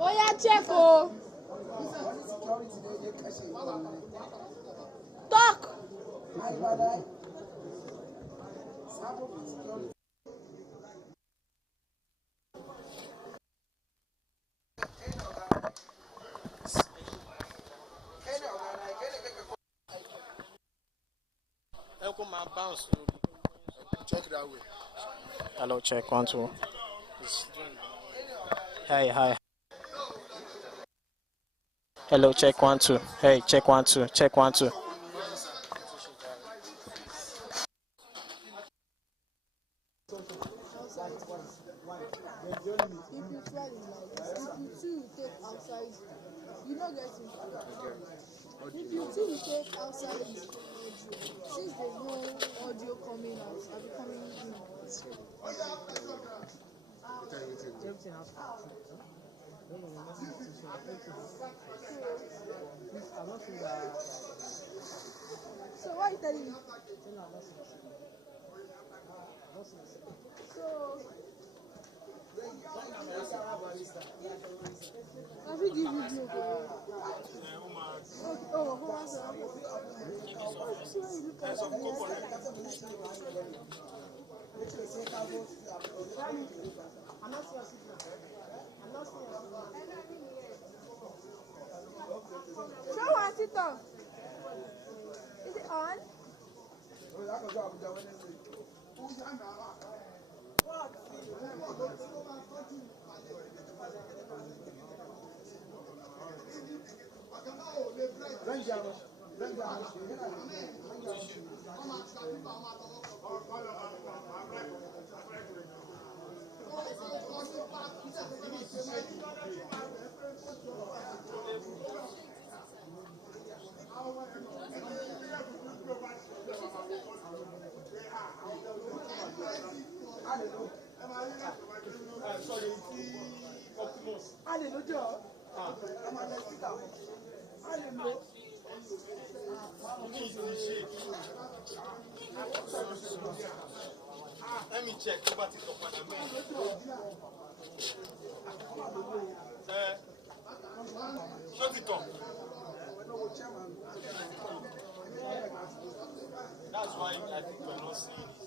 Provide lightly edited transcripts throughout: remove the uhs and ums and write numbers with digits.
Oh yeah, check oh. Talk. Check that way. Hello, check 1 2. Hey, hi. Hello, check 1 2. Hey, check 1 2. Check 1 2. If you two take outside is since there's no audio coming out, I'll be coming in. So why are you telling me? So I will give you video. Oh, hold on, sir. Show us it off. Is it on? Sorry, Optima. Let me check. Shut it up. That's why I think we're not seeing it.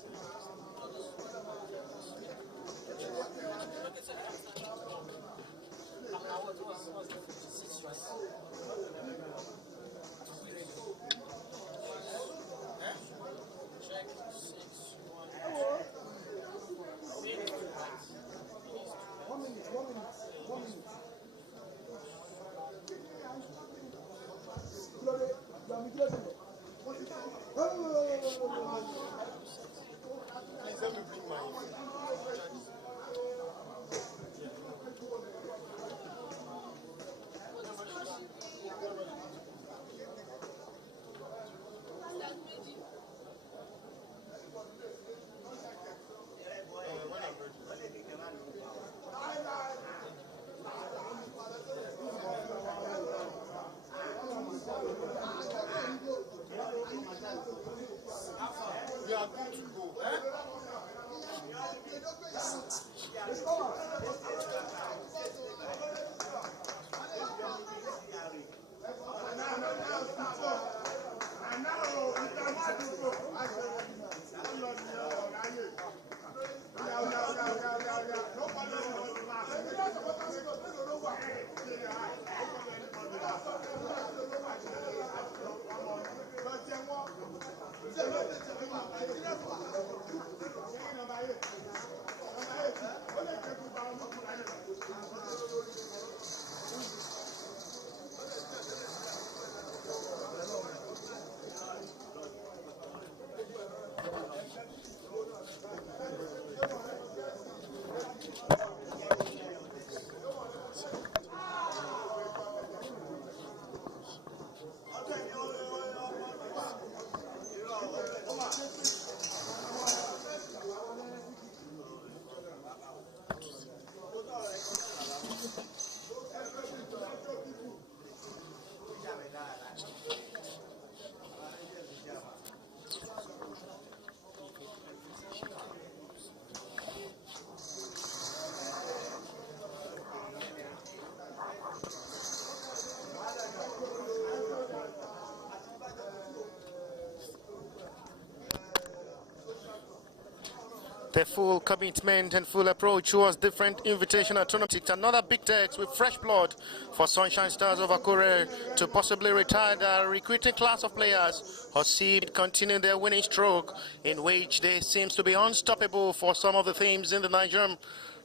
their full commitment and full approach towards different invitational tournaments. It's another big test with fresh blood for Sunshine Stars of Akure to possibly retire their recruiting class of players or see it continue their winning stroke, in which they seems to be unstoppable for some of the teams in the Nigerian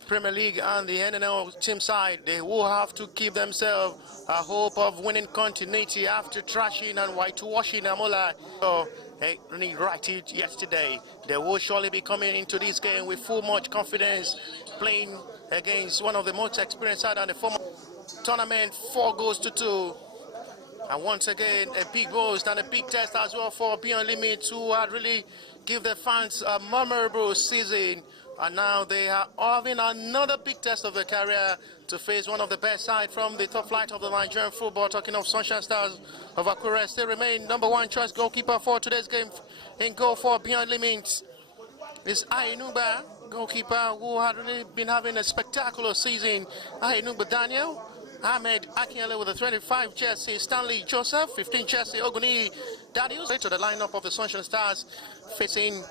Premier League and the NNL team side. They will have to give themselves a hope of winning continuity after trashing and whitewashing Amola. So, they right it yesterday. They will surely be coming into this game with full much confidence, playing against one of the most experienced side in the former tournament, 4-2. And once again, a big boost and a big test as well for Beyond Limits, who had really give the fans a memorable season. And now they are having another big test of their career to face one of the best side from the top flight of the Nigerian football. Talking of Sunshine Stars of Akure, still remain number one choice goalkeeper for today's game. In goal for Beyond Limits is Ainuba, goalkeeper who had really been having a spectacular season. Ainuba Daniel, Ahmed Akinyele with a 25 jersey, Stanley Joseph, 15 jersey, Oguni Daniels. To the lineup of the Sunshine Stars facing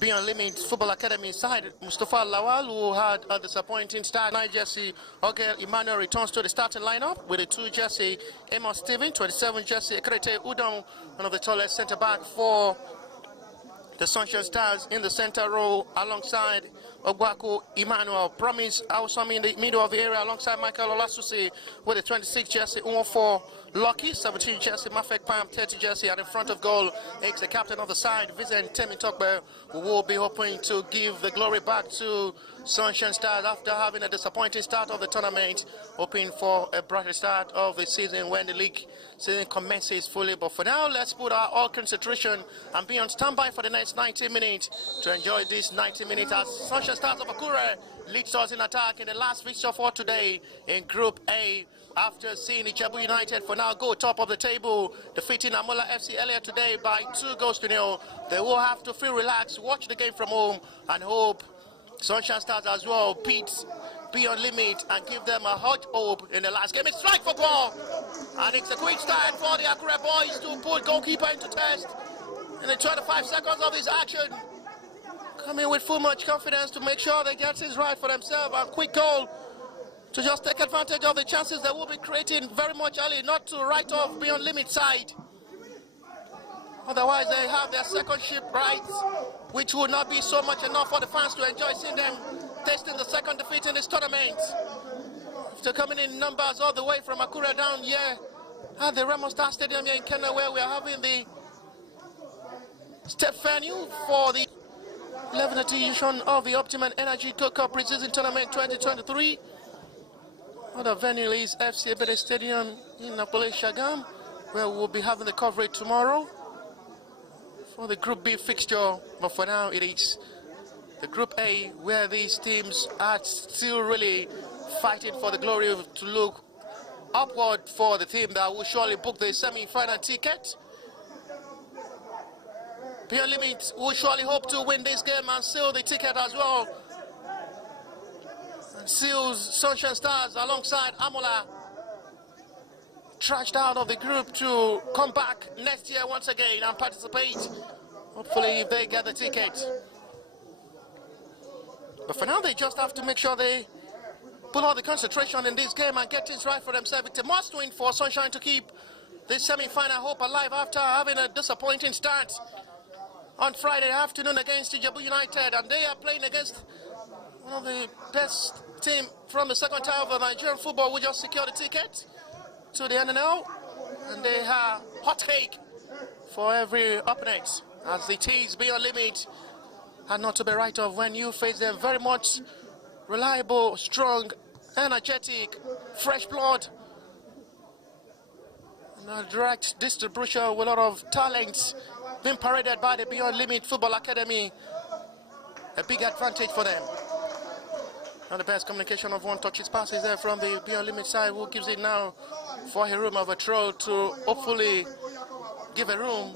Beyond Limits Football Academy side, Mustafa Lawal, who had a disappointing start. 9 jersey, Ogel Emmanuel returns to the starting lineup with a 2 jersey, Amos Steven, 27 jersey, Ekrete Udom, one of the tallest centre back for the Sunshine Stars in the center row, alongside Ogwaku Emmanuel. Promise also in the middle of the area alongside Michael Olasusi with a 26 jersey, 1-4 Lucky, 17 jersey, Mafek Pam, 30 jersey, and in front of goal, ex the captain of the side, Vincent Temitokbe, who will be hoping to give the glory back to Sunshine Stars after having a disappointing start of the tournament, hoping for a brighter start of the season when the league season commences fully. But for now, let's put our all concentration and be on standby for the next 90 minutes to enjoy this 90 minutes as Sunshine Stars of Akure leads us in attack in the last fixture for today in Group A. After seeing Ijebu United for now go top of the table, defeating Amola FC earlier today by 2-0, they will have to feel relaxed, watch the game from home, and hope Sunshine Stars as well beats Beyond Limit and give them a hot hope in the last game. It's strike for ball, and it's a quick start for the Akure boys to put goalkeeper into test in the 25 seconds of this action. Coming with full much confidence to make sure they get things right for themselves. A quick goal to just take advantage of the chances they will be creating very much early, not to write off Beyond Limit side. Otherwise, they have their second ship rights, which will not be so much enough for the fans to enjoy seeing them tasting the second defeat in this tournament. After coming in numbers all the way from Akure down here at the Remo Star Stadium here in Kenya, where we are having the step venue for the 11th edition of the Optima Energy Cup Preseason Tournament 2023. Other venue is FC Ebede Stadium in Napoli Shagam, where we'll be having the coverage tomorrow for the Group B fixture. But for now, it is the Group A, where these teams are still really fighting for the glory to look upward for the team that will surely book the semi-final ticket. Beyond Limit will surely hope to win this game and seal the ticket as well. Seals Sunshine Stars alongside Amola trashed out of the group to come back next year once again and participate, hopefully if they get the ticket. But for now, they just have to make sure they put all the concentration in this game and get things right for themselves. It's a must win for Sunshine to keep this semi-final hope alive after having a disappointing start on Friday afternoon against Ijebu United, and they are playing against one of the best team from the second tier of the Nigerian football. We just secured the ticket to the NNL, and they are hot cake for every opponent, as it is Beyond Limit and not to be right off when you face them. Very much reliable, strong, energetic, fresh blood, and a direct distribution with a lot of talents being paraded by the Beyond Limit Football Academy. A big advantage for them. And the best communication of one touches passes there from the Beyond Limit side, who gives it now for a room of a throw to hopefully give a room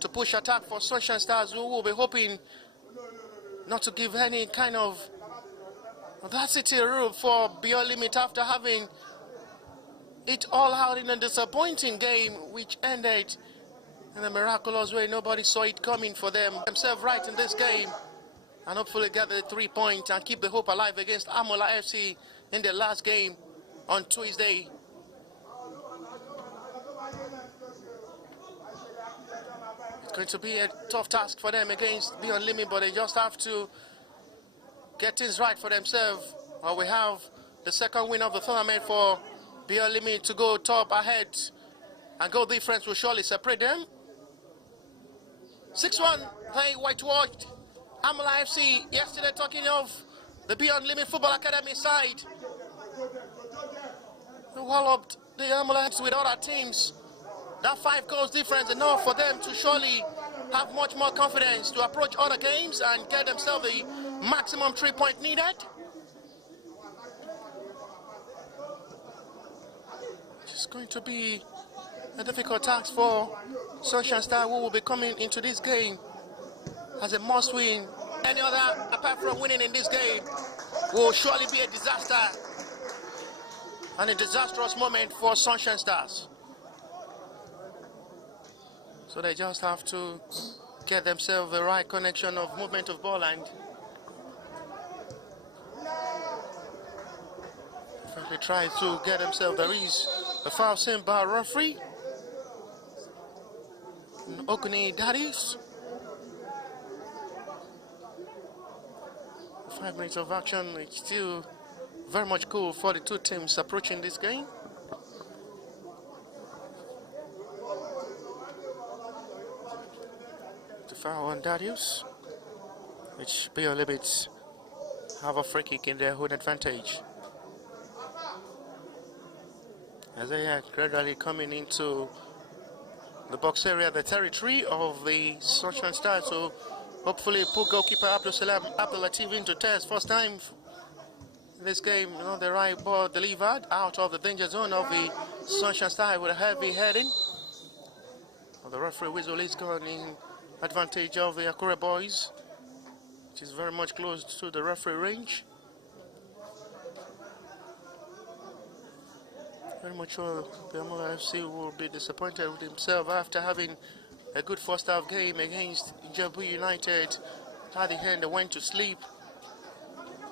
to push attack for Sunshine Stars, who will be hoping not to give any kind of audacity room for Beyond Limit after having it all out in a disappointing game which ended in a miraculous way. Nobody saw it coming for them. Themselves right in this game and hopefully get the 3 points and keep the hope alive against Amola FC in their last game on Tuesday. It's going to be a tough task for them against Beyond Limit, but they just have to get things right for themselves. Or we have the second win of the tournament for Beyond Limit to go top ahead, and goal difference will surely separate them. 6-1, they whitewashed Amola FC yesterday, talking of the Beyond Limit Football Academy side. They walloped the Amola FC with other teams. That 5 goals difference enough for them to surely have much more confidence to approach other games and get themselves the maximum 3 points needed. It's going to be a difficult task for Sunshine Star, who will be coming into this game as a must win. Any other apart from winning in this game will surely be a disaster and a disastrous moment for Sunshine Stars. So they just have to get themselves the right connection of movement of ball and frankly try to get themselves. There is a foul seen by referee Okuni Daddies. 5 minutes of action. It's still very much cool for the two teams approaching this game. The foul on Darius, which Bio Libits have a free kick in their own advantage. As they are gradually coming into the box area, the territory of the Sunshine Stars, so hopefully put goalkeeper Abdul Latif into test. First time in this game, you know, the right ball delivered out of the danger zone of the Sunshine Stars with a heavy heading. Well, the referee whistle is gone in advantage of the Akure boys, which is very much close to the referee range. Very much sure the Amola FC will be disappointed with himself after having a good first half game against Ijebu United. At the end, they went to sleep,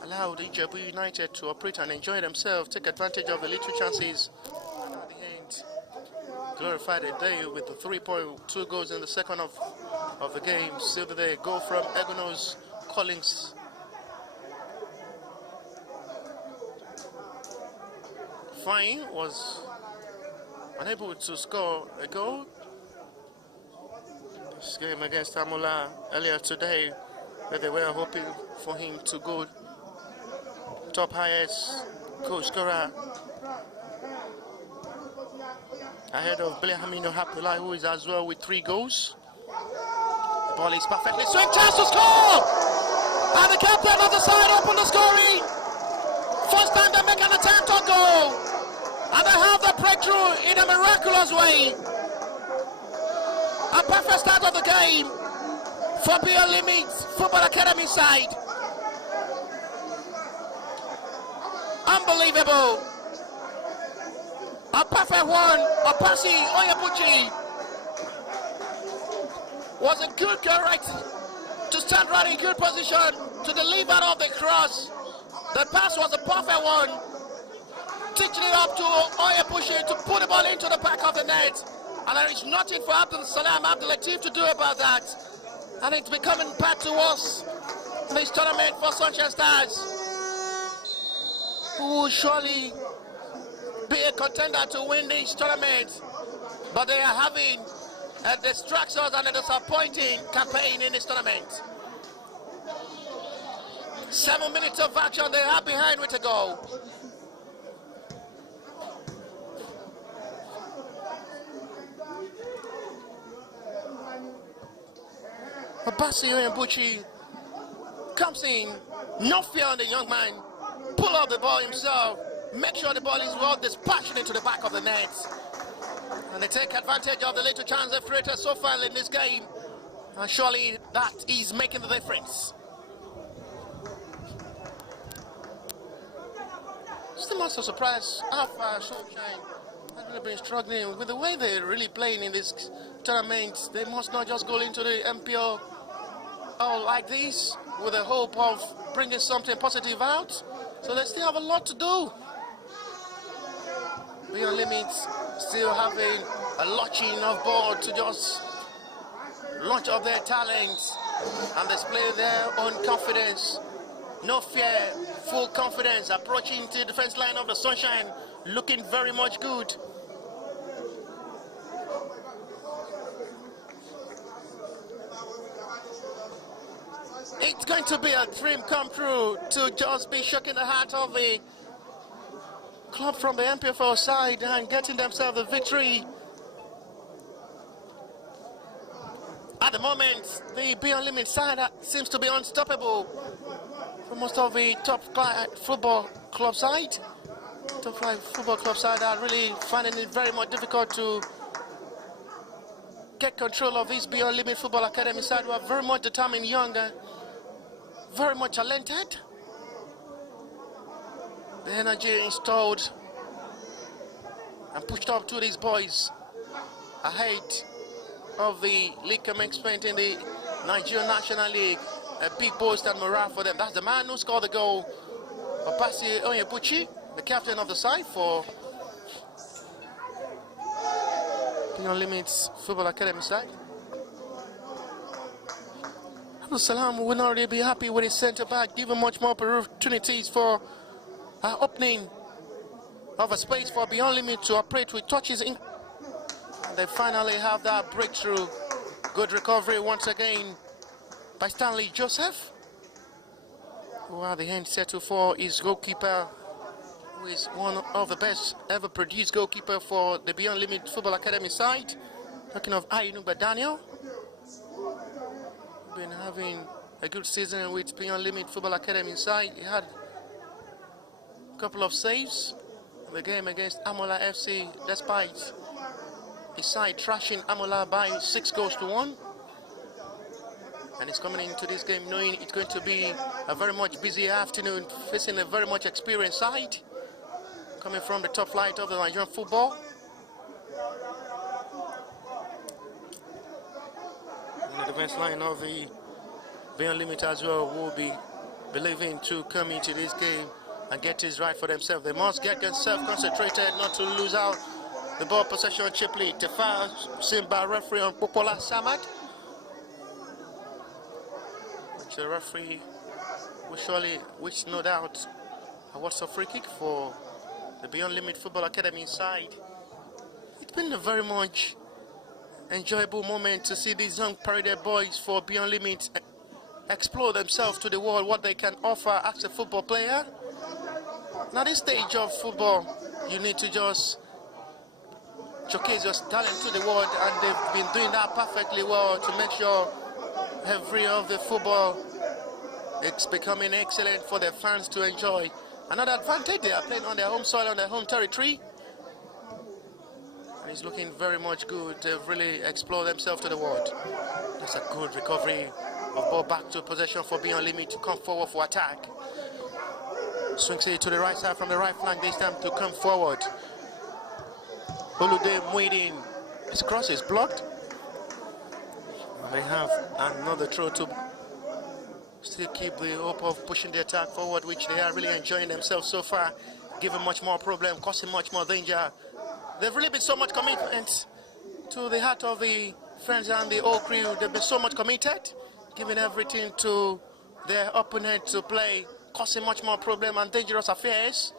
allowed Ijebu United to operate and enjoy themselves, take advantage of the little chances. And at the end, glorified a day with the 3.2 goals in the second of the game. Still the goal from Egonos Collins. Fine was unable to score a goal. This game against Amola earlier today, where they were hoping for him to go top highest goal scorer ahead of Blehamino Hapulai, who is as well with 3 goals. The ball is perfectly swing, chance to score! And the captain of the side opened the scoring. First time they make an attempt on goal. And they have the breakthrough in a miraculous way. A perfect start of the game for Beyond Limit Football Academy side. Unbelievable. A perfect one. Opasi Oyebuchi was a good girl, right to stand right in good position to deliver off the cross. The pass was a perfect one. Teaching it up to Oyebuchi to put the ball into the back of the net. And there is nothing for Abdul Latif to do about that. And it's becoming bad to us in this tournament for Sunshine Stars, who will surely be a contender to win this tournament. But they are having a distractions and a disappointing campaign in this tournament. 7 minutes of action, they are behind with a goal. Abasi Oyembuchi comes in, no fear on the young man, pull up the ball himself, make sure the ball is well dispatched into the back of the net. And they take advantage of the little chance they've created so far in this game. And surely that is making the difference. Still not so surprised how far Sunshine has really been struggling with the way they're really playing in this tournament. They must not just go into the MPO like this. with the hope of bringing something positive out. So they still have a lot to do. Beyond Limits still having a launching of ball to just launch up their talents and display their own confidence. No fear, full confidence, approaching to the defense line of the Sunshine, looking very much good. It's going to be a dream come true to just be shocking the heart of the club from the MPFL side and getting themselves the victory. At the moment, the Beyond Limit side seems to be unstoppable for most of the top football club side. Top flight football club side are really finding it very much difficult to get control of this Beyond Limit Football Academy side, who are very much determined, young, very much talented. The energy installed and pushed up to these boys ahead of the league commencement in the Nigerian National League. A big boost and morale for them. That's the man who scored the goal, Obasi Onyebuchi, the captain of the side for Beyond Limits Football Academy side. Abdul Salam will not really be happy with his centre back, given much more opportunities for opening of a space for Beyond Limit to operate with touches in. And they finally have that breakthrough. Good recovery once again by Stanley Joseph, who had the hand settled for his goalkeeper, who is one of the best ever produced goalkeeper for the Beyond Limit Football Academy side. Talking of Ayinugba Daniel, been having a good season with Beyond Limit Football Academy side. He had a couple of saves in the game against Amola FC, despite his side trashing Amola by 6-1. And he's coming into this game knowing it's going to be a very much busy afternoon, facing a very much experienced side, coming from the top flight of the Nigerian football. And the defense line of the Beyond Limit as well will be believing to come into this game and get this right for themselves. They must get themselves concentrated not to lose out the ball possession cheaply. Tefa seen by referee on Popola Samad. The referee will surely, which no doubt, was a free kick for the Beyond Limit Football Academy side. It's been a very much enjoyable moment to see these young paraded boys for Beyond Limit explore themselves to the world, what they can offer as a football player. Now, this stage of football, you need to just showcase your talent to the world, and they've been doing that perfectly well to make sure every of the football it's becoming excellent for their fans to enjoy. Another advantage, they are playing on their home soil, on their home territory, and it's looking very much good. They've really explored themselves to the world. That's a good recovery of ball back to possession for Beyond Limit to come forward for attack. Swings it to the right side from the right flank this time to come forward. Olude waiting. His cross is blocked. They have another throw to still keep the hope of pushing the attack forward, which they are really enjoying themselves so far, giving much more problem, causing much more danger. They've really been so much commitment to the heart of the friends and the whole crew. They've been so much committed, giving everything to their opponent to play, causing much more problem and dangerous affairs.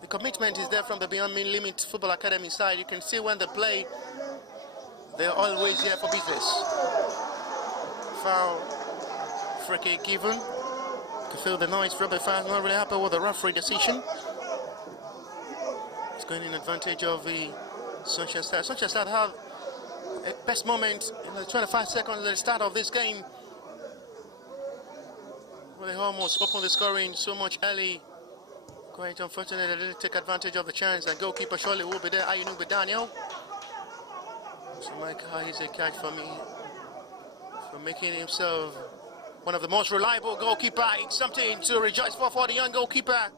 The commitment is there from the Beyond Limit Football Academy side. You can see when they play, they're always here for business. Foul, free kick given. You can feel the noise. Rugby fans not really happy with the referee decision. It's going in advantage of the Sunshine Stars. Sunshine Stars have a best moment in the 25 seconds at the start of this game, where they almost opened the scoring so much early. Quite unfortunate they didn't take advantage of the chance, and goalkeeper surely will be there. Ayinugba Daniel. So Mike is a catch for me, for making himself one of the most reliable goalkeeper. It's something to rejoice for the young goalkeeper,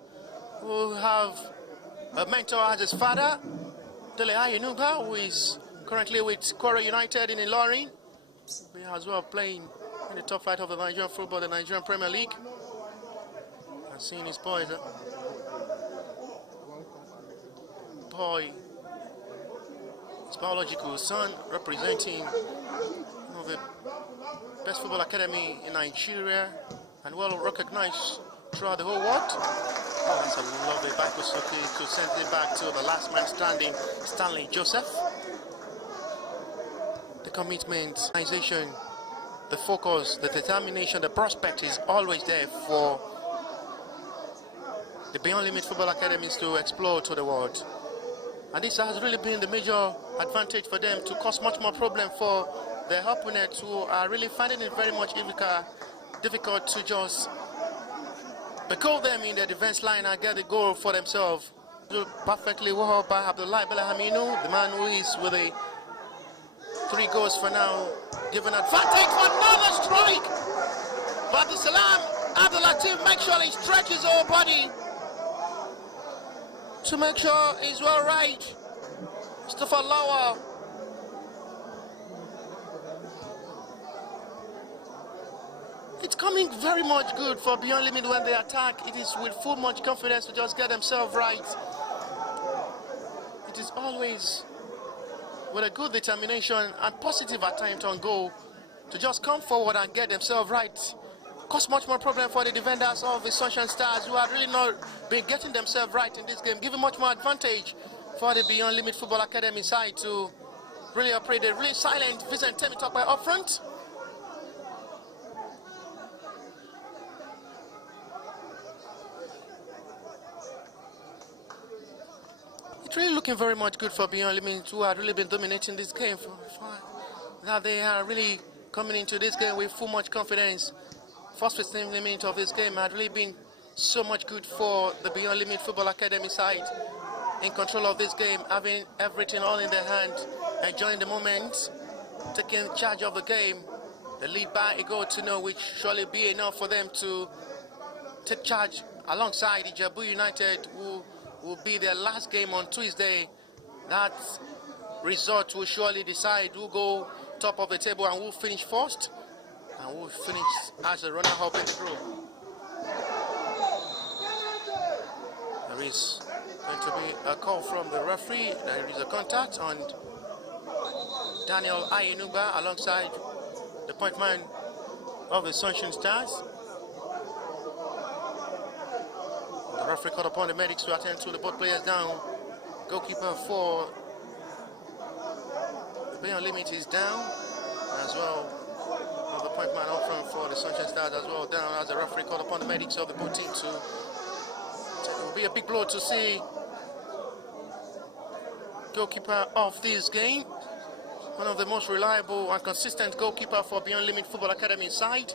who have a mentor as his father, Dele Ayinugba, who is currently with Kwara United in Ilorin. We are as well playing in the top flight of the Nigerian football, the Nigerian Premier League. And seeing his boys, his biological son, representing one of the best football academy in Nigeria and well recognized throughout the whole world. Oh, that's a lovely Baikosuke to send it back to the last man standing, Stanley Joseph. The commitment, organization, the focus, the determination, the prospect is always there for the Beyond Limit Football Academies to explore to the world. And this has really been the major advantage for them to cause much more problem for their opponents, who are really finding it very much difficult to just become them in their defense line and get the goal for themselves. Perfectly well by Abdullah Belahaminu, the man who is with the 3 goals for now, given advantage for another strike. But the Salam Abdulatif makes sure he stretches his whole body to make sure he's well right. Mustafa Lawa. It's coming very much good for Beyond Limit when they attack. It is with full much confidence to just get themselves right. It is always with a good determination and positive attempt on goal to just come forward and get themselves right. Cause much more problem for the defenders of the Sunshine Stars, who have really not been getting themselves right in this game, giving much more advantage for the Beyond Limit Football Academy side to really operate a really silent Vincent Temitope up front. It's really looking very much good for Beyond Limit, who have really been dominating this game. That they are really coming into this game with full much confidence. First 15 minutes of this game had really been so much good for the Beyond Limit Football Academy side, in control of this game, having everything all in their hand, enjoying the moment, taking charge of the game. The lead by a goal to know, which surely be enough for them to take charge alongside Ijebu United, who will be their last game on Tuesday. That result will surely decide who go top of the table and who finish first, and who finish as a runner-up in the group. There is going to be a call from the referee. There is a contact on Daniel Ayenuba alongside the point man of the Sunshine Stars. The referee called upon the medics to attend to the both players down. Goalkeeper for the Beyond Limit is down as well. The point man up front for the Sunshine Stars as well down, as the referee called upon the medics of the both teams to. It will be a big blow to see goalkeeper of this game, one of the most reliable and consistent goalkeeper for Beyond Limit Football Academy side.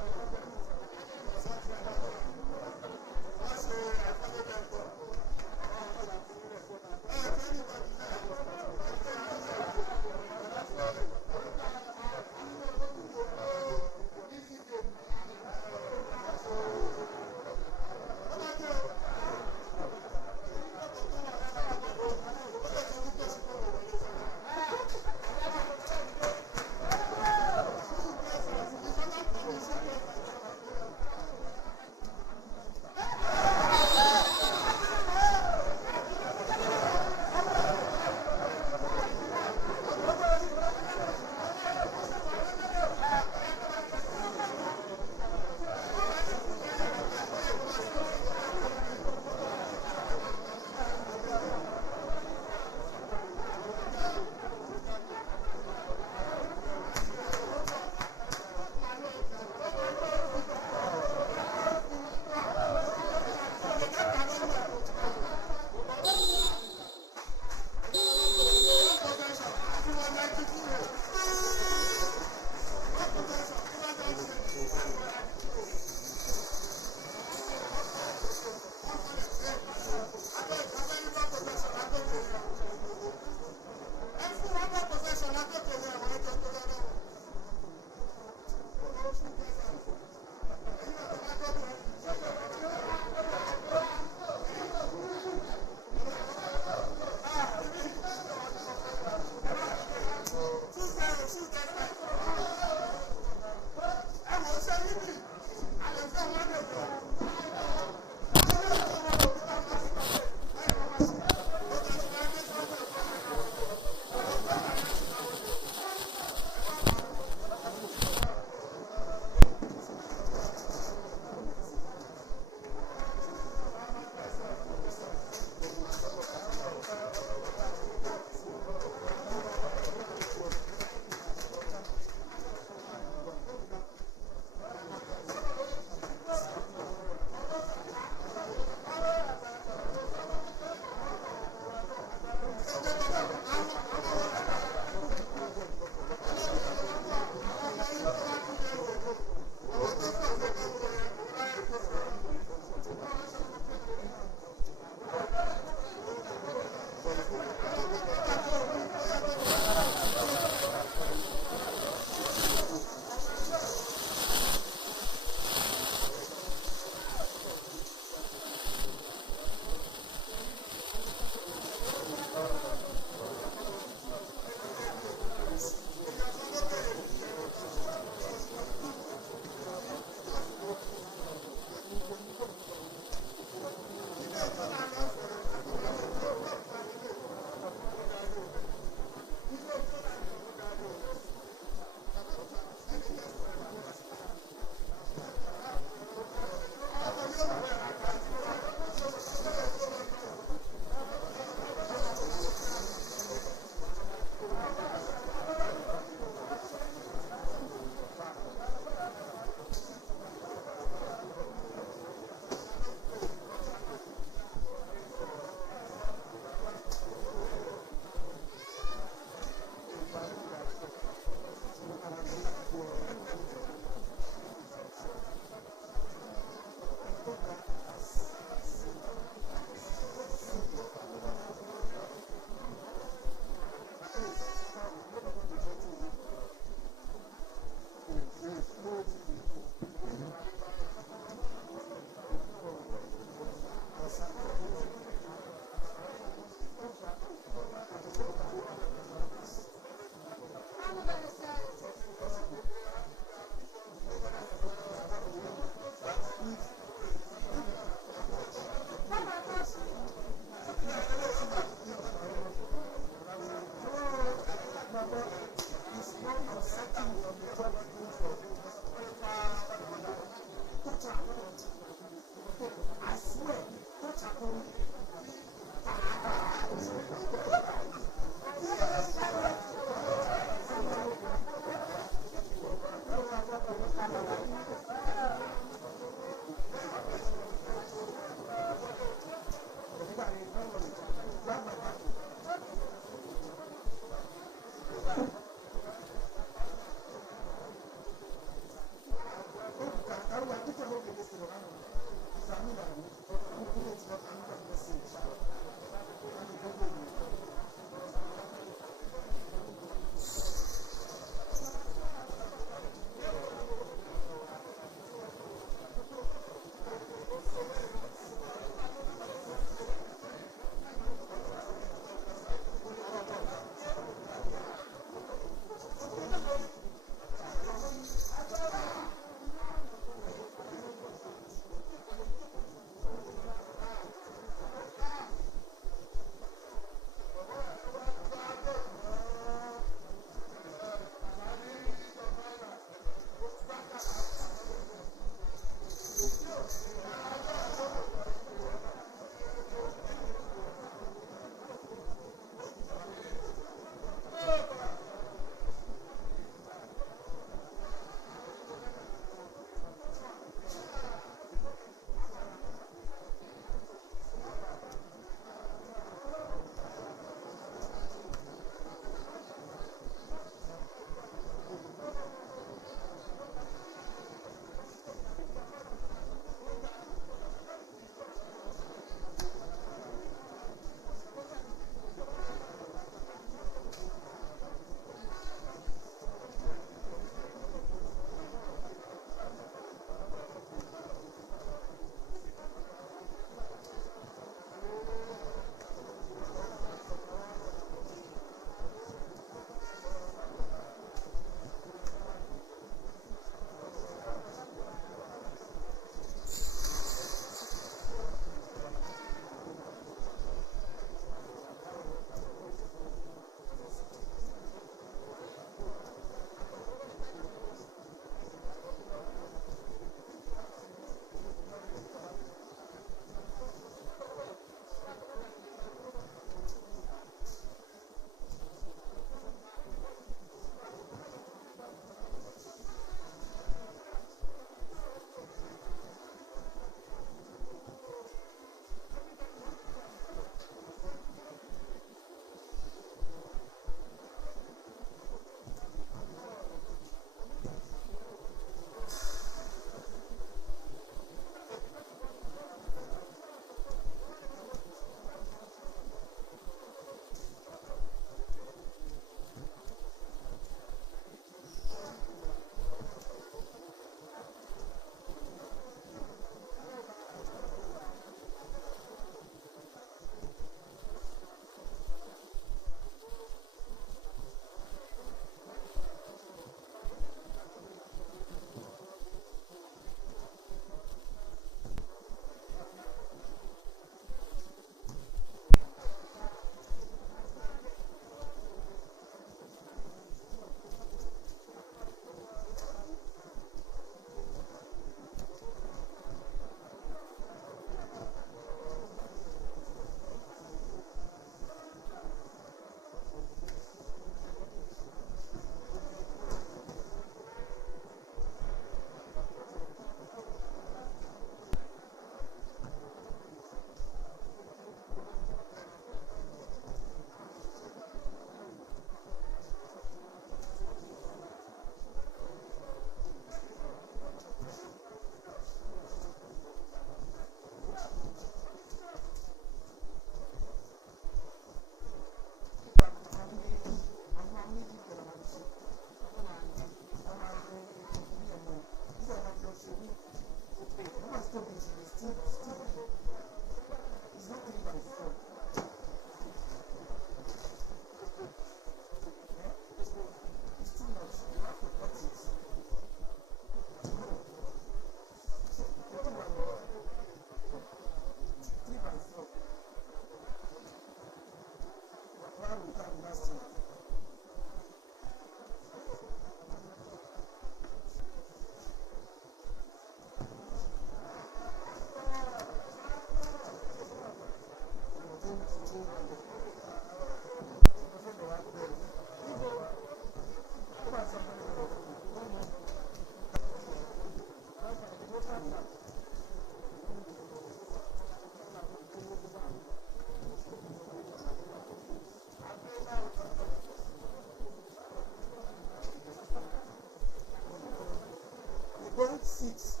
6.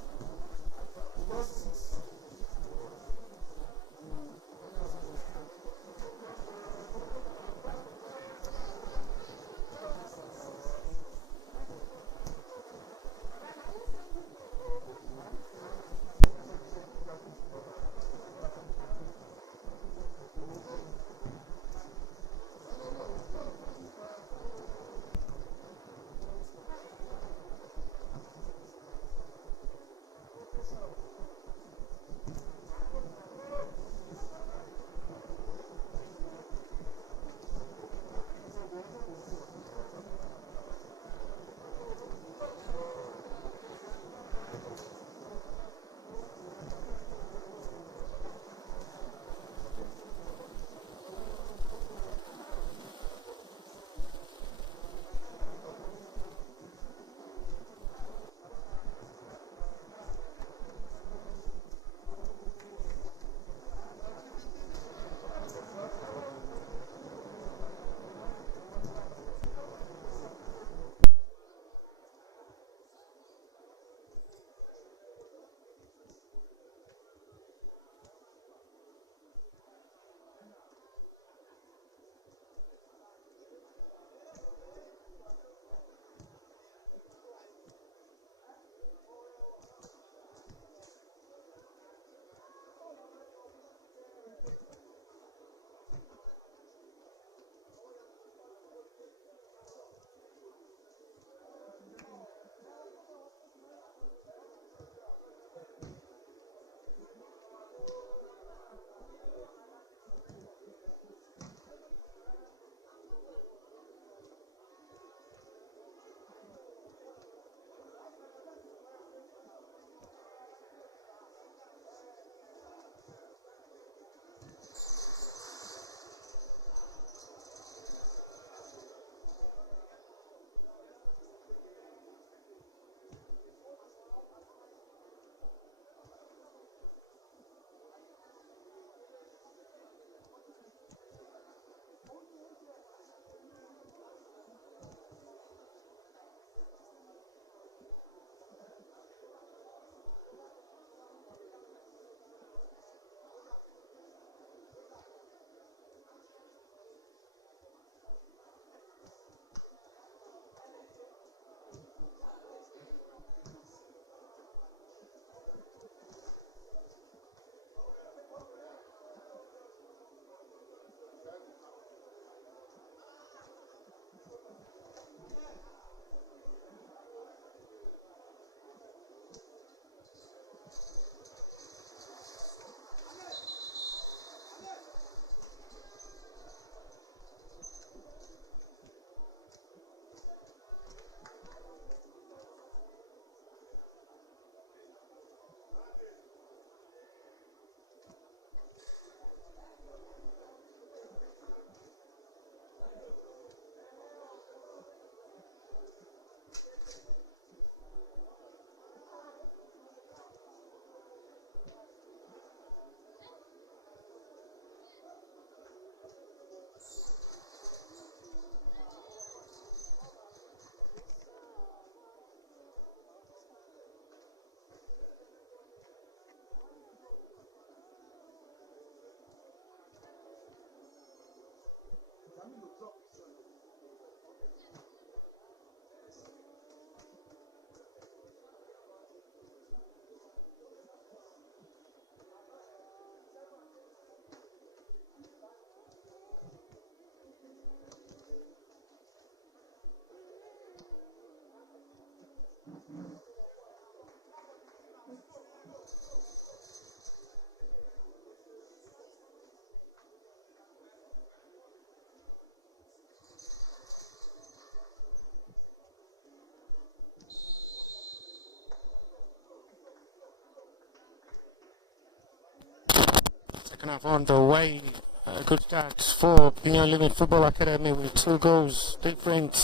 Second half on the way. A good start for Beyond Limit Football Academy with 2 goals different.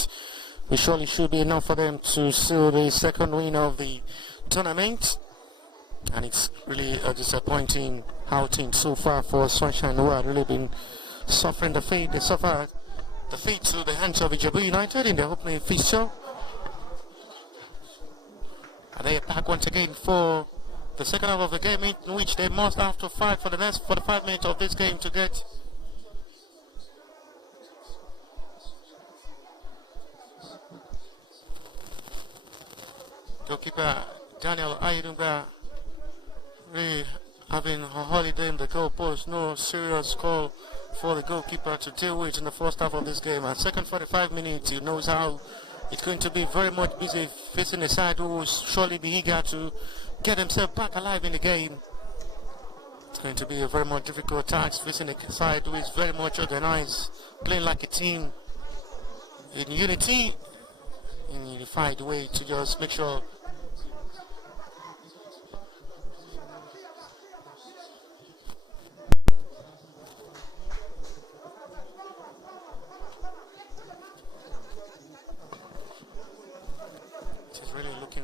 We surely should be enough for them to seal the second win of the tournament. And it's really a disappointing outing so far for Sunshine, who have really been suffering the fate. They suffered defeat to the hands of Ijebu United in the opening fixture. And they attack once again for the second half of the game, in which they must have to fight for the next 45 minutes of this game to get goalkeeper Daniel Ayidunga really having a holiday in the goalpost. No serious call for the goalkeeper to deal with in the first half of this game. And second 45 minutes, he knows how it's going to be very much busy facing a side who will surely be eager to get himself back alive in the game. It's going to be a very much difficult task facing a side who is very much organized, playing like a team in unity, in a unified way to just make sure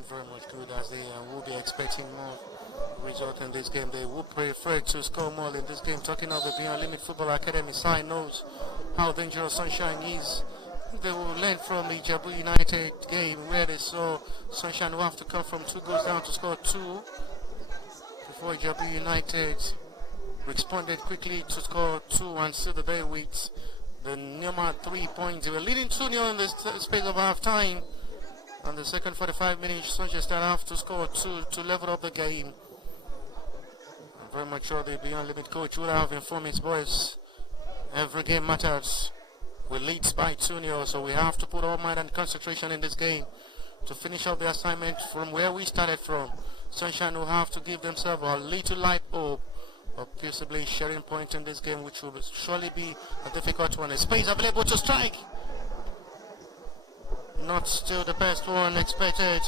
very much good, as they will be expecting more result in this game. They would prefer to score more in this game. Talking of the Beyond Limit Football Academy side knows how dangerous Sunshine is. They will learn from the Ijebu United game where they saw Sunshine will have to come from 2 goals down to score 2 before Ijebu United responded quickly to score 2 and seal the day with the number 3 points. They were leading 2-0 in the space of half time. On the second 45 minutes, Sunshine Star have to score 2 to level up the game. I'm very much sure the Beyond Limit coach would have informed his boys every game matters. We lead by 2-0, so we have to put all mind and concentration in this game to finish up the assignment from where we started from. Sunshine will have to give themselves a little light hope of possibly sharing point in this game, which will surely be a difficult one. A space available to strike. Not still the best one expected.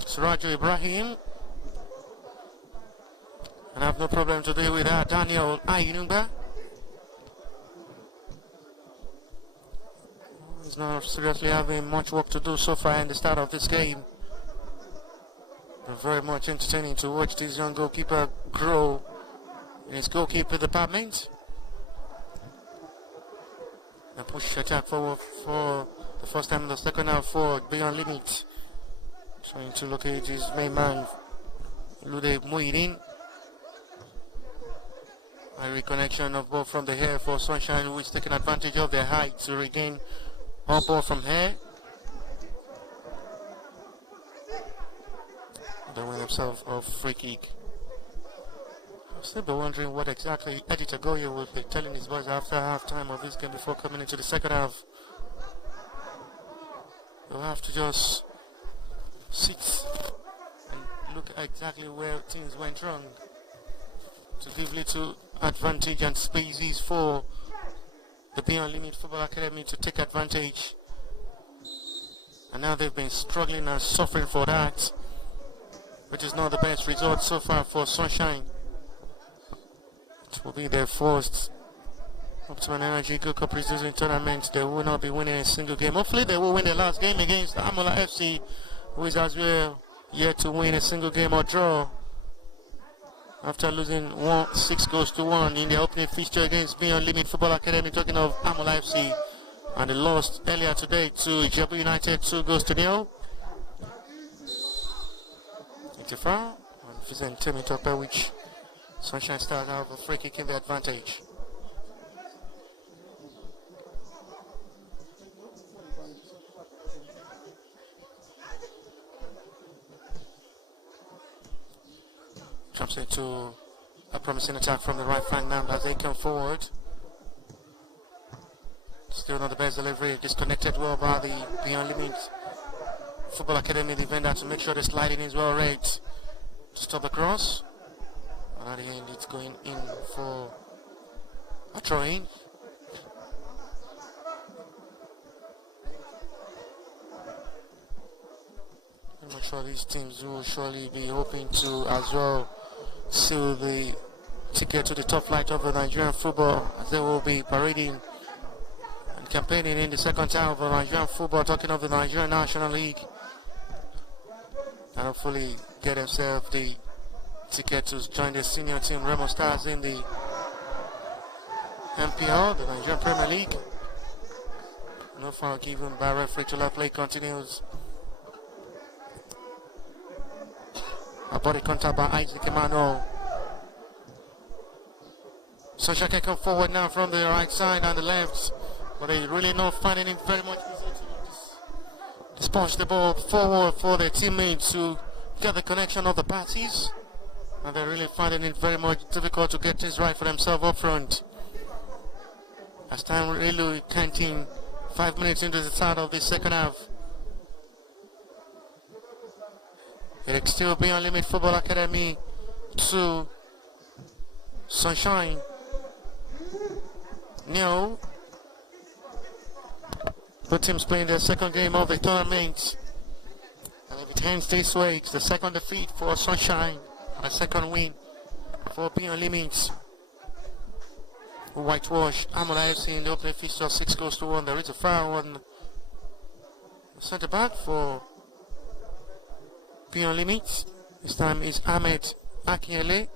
Suraju Ibrahim. And I have no problem to deal with that. Daniel Ayinunga. He's not seriously having much work to do so far in the start of this game. But very much entertaining to watch this young goalkeeper grow in his goalkeeper department. A push attack forward for the first time in the second half for Beyond Limit. Trying to locate his main man, Lude Muidin. A reconnection of ball from the hair for Sunshine, who is taking advantage of their height to regain all ball from here. They win themselves a free kick. I'll still be wondering what exactly Editor Goyo will be telling his boys after half time of this game before coming into the second half. They'll have to just sit and look exactly where things went wrong to give little advantage and spaces for the Beyond Limit Football Academy to take advantage. And now they've been struggling and suffering for that, which is not the best result so far for Sunshine. It will be their first Optima Energy Gold Cup preseason tournament. They will not be winning a single game. Hopefully they will win their last game against Amola FC, who is as well yet to win a single game or draw after losing 6 goals to 1 in the opening fixture against Beyond Limit Football Academy. Talking of Amola FC, and they lost earlier today to Ijebu United 2 goals to 0. It's a foul on Fizen Temitope, which Sunshine Stars have a free kick in the advantage. Jumps into a promising attack from the right flank now as they come forward. Still not the best delivery, disconnected well by the Beyond Limit Football Academy defender to make sure the sliding is well read to stop the cross. And at the end it's going in for a throw-in. I'm not sure these teams will surely be hoping to as well seal the ticket to the top flight of the Nigerian football, as they will be parading and campaigning in the second tier of the Nigerian football, talking of the Nigerian National League, and hopefully get themselves the ticket to join the senior team Remo Stars in the MPL, the Nigerian Premier League. No foul given by referee till the play continues. A body contact by Isaac Emmanuel. Sunshine can come forward now from the right side and the left, but they're really not finding it very much easy to dispatch the ball forward for their teammates to get the connection of the passes, and they're really finding it very much difficult to get things right for themselves up front. As time really counting 5 minutes into the start of the second half. It'll still be on Limit Football Academy to Sunshine. No. Both teams playing their second game of the tournament. And if it ends this way, it's the second defeat for Sunshine and a second win for Beyond Limits. Whitewash Amola FC in the opening fixture 6-1. There is a foul on the centre back for Beyond Limits. This time is Ahmed Akinyele.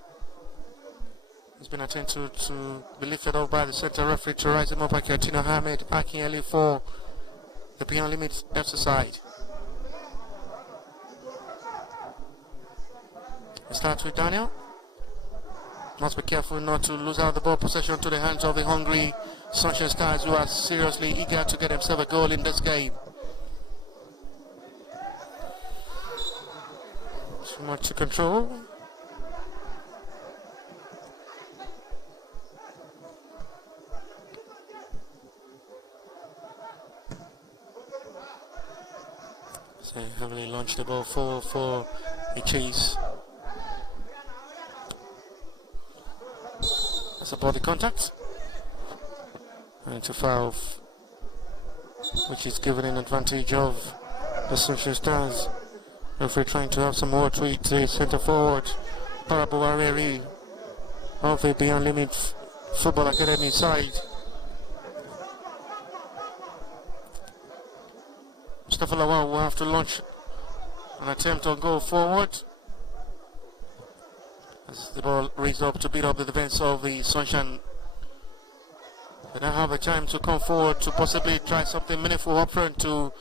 He's been attempted to be lifted off by the centre referee to rise him up. Akiatino Ahmed Akinyele for the Beyond Limits FC side. It starts with Daniel. Must be careful not to lose out the ball possession to the hands of the hungry Sunshine Stars, who are seriously eager to get themselves a goal in this game. Too much to control. So heavily launched the ball forward for a chase. That's a body contact. And it's a foul, which is given an advantage of the Sunshine Stars. Referee trying to have some words with the centre forward, Parabo Areri, of the Beyond Limits Football Academy side. Mustafa Lawal will have to launch an attempt to go forward as the ball raised up to beat up the defense of the Sunshine. They now have a time to come forward to possibly try something meaningful up front to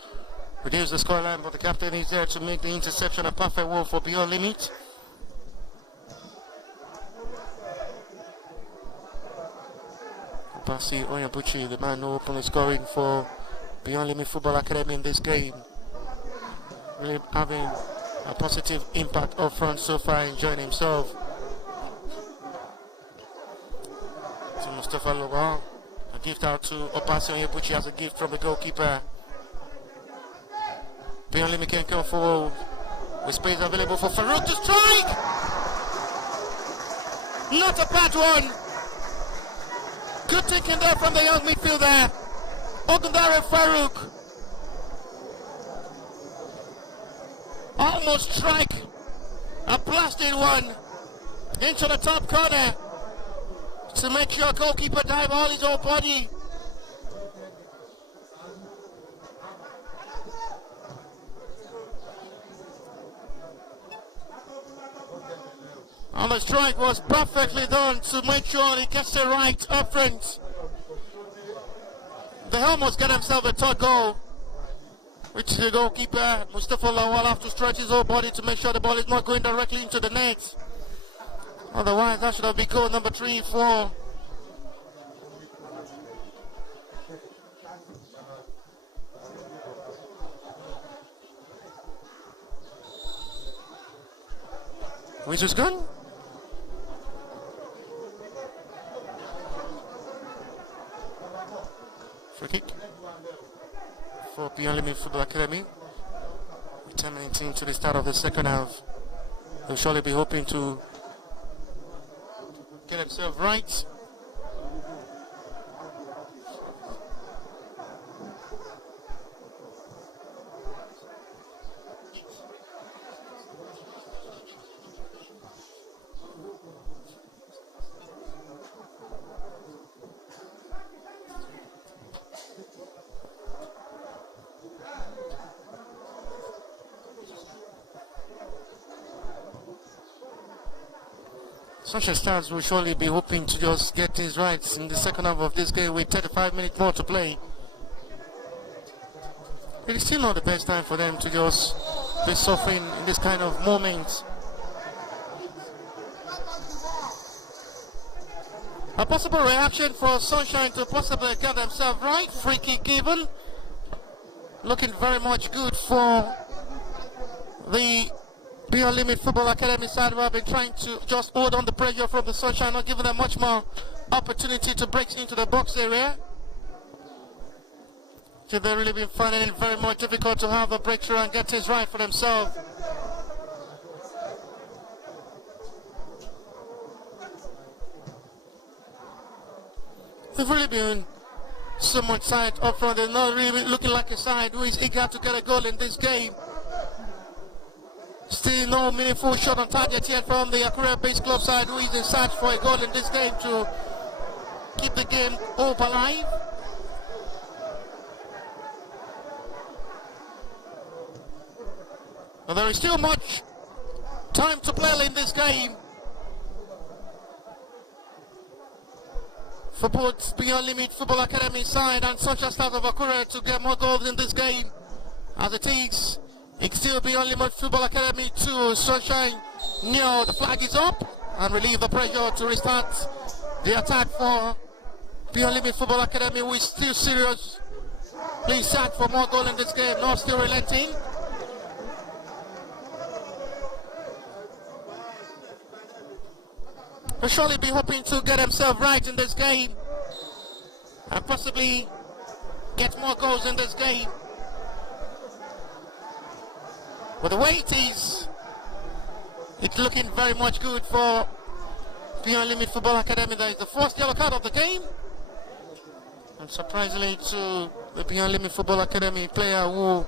reduce the scoreline, but the captain is there to make the interception a perfect one for Beyond Limit. Basi Onyabuchi, the man who openly scoring for Beyond Limit Football Academy in this game, really having a positive impact up front so far, enjoying himself. To Mustafa Lobal, a gift out to Obasi Onyebuchi as a gift from the goalkeeper. Beyond Limit can come forward with space available for Farouk to strike! Not a bad one! Good thinking there from the young midfielder, Ogundare Farouk. Almost strike, a blasted one into the top corner to make sure goalkeeper dive all his whole body. And the strike was perfectly done to make sure he gets it right up front. They almost get himself a third goal, which the goalkeeper Mustafa Lawal have to stretch his whole body to make sure the ball is not going directly into the net. Otherwise, that should have been goal number 3 for which is good. Free kick for Beyond Limit Football Academy. 10-19 to the start of the second half. They'll surely be hoping to get themselves right. Sunshine Stars will surely be hoping to just get things right in the second half of this game with 35 minutes more to play. It is still not the best time for them to just be suffering in this kind of moments. A possible reaction for Sunshine to possibly get themselves right. Free kick given. Looking very much good for the Beyond Limit Football Academy side, who have been trying to just hold on the pressure from the Sunshine, not giving them much more opportunity to break into the box area. So they've really been finding it very much difficult to have a breakthrough and get things right for themselves. They've really been so much side up front. They're not really looking like a side who is eager to get a goal in this game. Still no meaningful shot on target yet from the Akure Base Club side, who is in search for a goal in this game to keep the game hope alive. But there is still much time to play in this game for both Beyond Limit Football Academy side and Sunshine Stars of Akure to get more goals in this game. As it is, it's still Beyond Limit Football Academy 2, Sunshine nil. The flag is up and relieve the pressure to restart the attack for Beyond Limit Football Academy, who is still serious. Please search for more goal in this game, not still relenting. They'll surely be hoping to get themselves right in this game and possibly get more goals in this game. But the way it is, it's looking very much good for Beyond Limit Football Academy. That is the first yellow card of the game. And surprisingly to the Beyond Limit Football Academy player who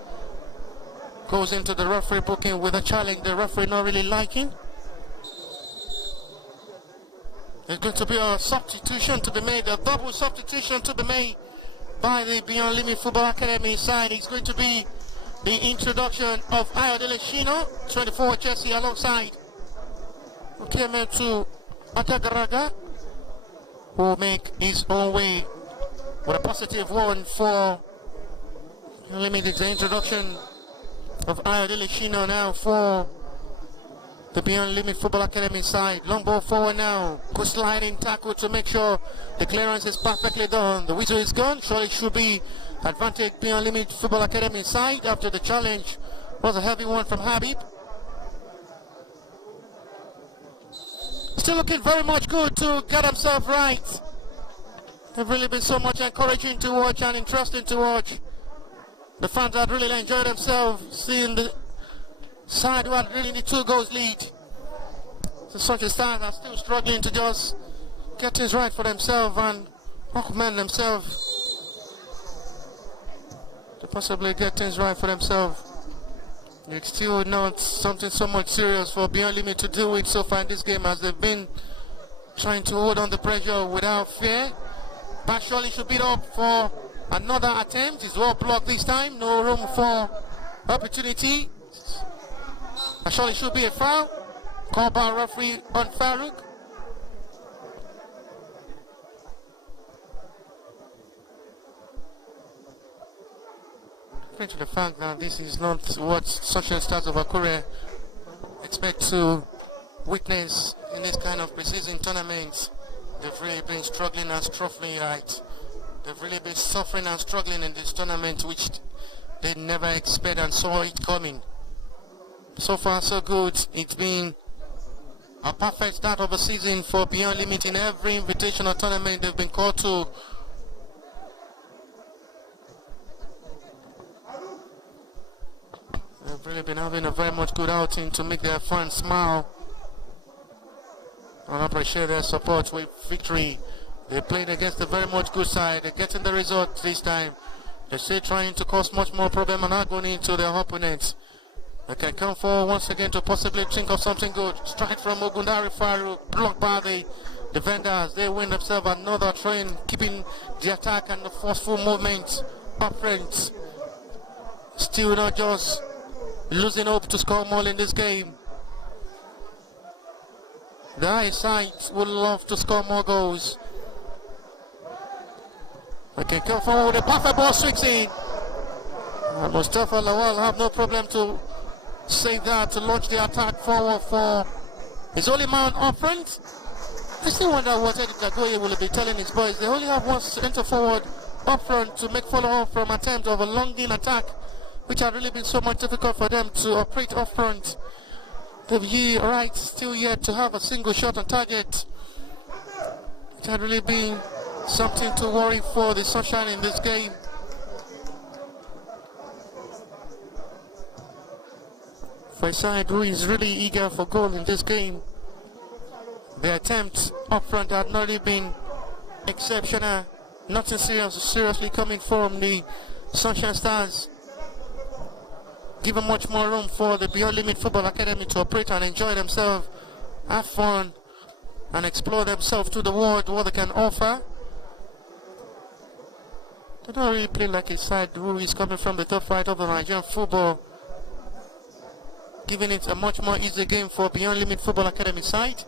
goes into the referee booking with a challenge the referee not really liking. There's going to be a substitution to be made, a double substitution to be made by the Beyond Limit Football Academy side. It's going to be the introduction of Ayodele Shino, 24 jersey, alongside Ukeme to Atagaraga, who will make his own way with a positive one for Beyond Limit. It's the introduction of Ayodele Shino now for the Beyond Limit Football Academy side. Long ball forward now. Good sliding tackle to make sure the clearance is perfectly done. The whistle is gone. Surely it should be advantage Beyond Limit Football Academy side after the challenge was a heavy one from Habib. Still looking very much good to get himself right. They've really been so much encouraging to watch and interesting to watch. The fans had really enjoyed themselves seeing the side who had really the 2 goals lead. So such a stars are still struggling to just get things right for themselves and augment themselves to possibly get things right for themselves. It's still not something so much serious for Beyond Limit to do it so far in this game, as they've been trying to hold on the pressure without fear. But surely should beat up for another attempt. It's well blocked this time, no room for opportunity. Surely should be a foul. Called by referee on Farouk. To the fact that this is not what Sunshine Stars of Akure expect to witness in this kind of preseason tournaments. They've really been struggling and struggling, right? They've really been suffering and struggling in this tournament, which they never expect and saw it coming. So far so good. It's been a perfect start of the season for Beyond Limit in every invitational tournament they've been called to. They've really been having a very much good outing to make their fans smile. I appreciate their support with victory. They played against a very much good side. They're getting the result this time. They're still trying to cause much more problem and agony to their opponents. They can come forward once again to possibly think of something good. Strike from Ogundari Faru, blocked by the defenders. They win themselves another train, keeping the attack and the forceful movement up front. Still not just losing hope to score more in this game. The high side would love to score more goals. They can come forward with a perfect ball, swings in. Mustafa Lawal have no problem to save that, to launch the attack forward for his only man up front. I still wonder what Eddie Kagoye will be telling his boys. They only have one centre forward up front to make follow-up from attempts of a long-in attack, which had really been so much difficult for them to operate up front. They've still yet to have a single shot on target. It had really been something to worry for the Sunshine in this game. For a side who is really eager for goal in this game, the attempts up front had not really been exceptional. Nothing seriously coming from the Sunshine Stars. Given much more room for the Beyond Limit Football Academy to operate and enjoy themselves, have fun, and explore themselves to the world, what they can offer. They don't really play like a side who is coming from the top right of the Nigerian football, giving it a much more easy game for Beyond Limit Football Academy side.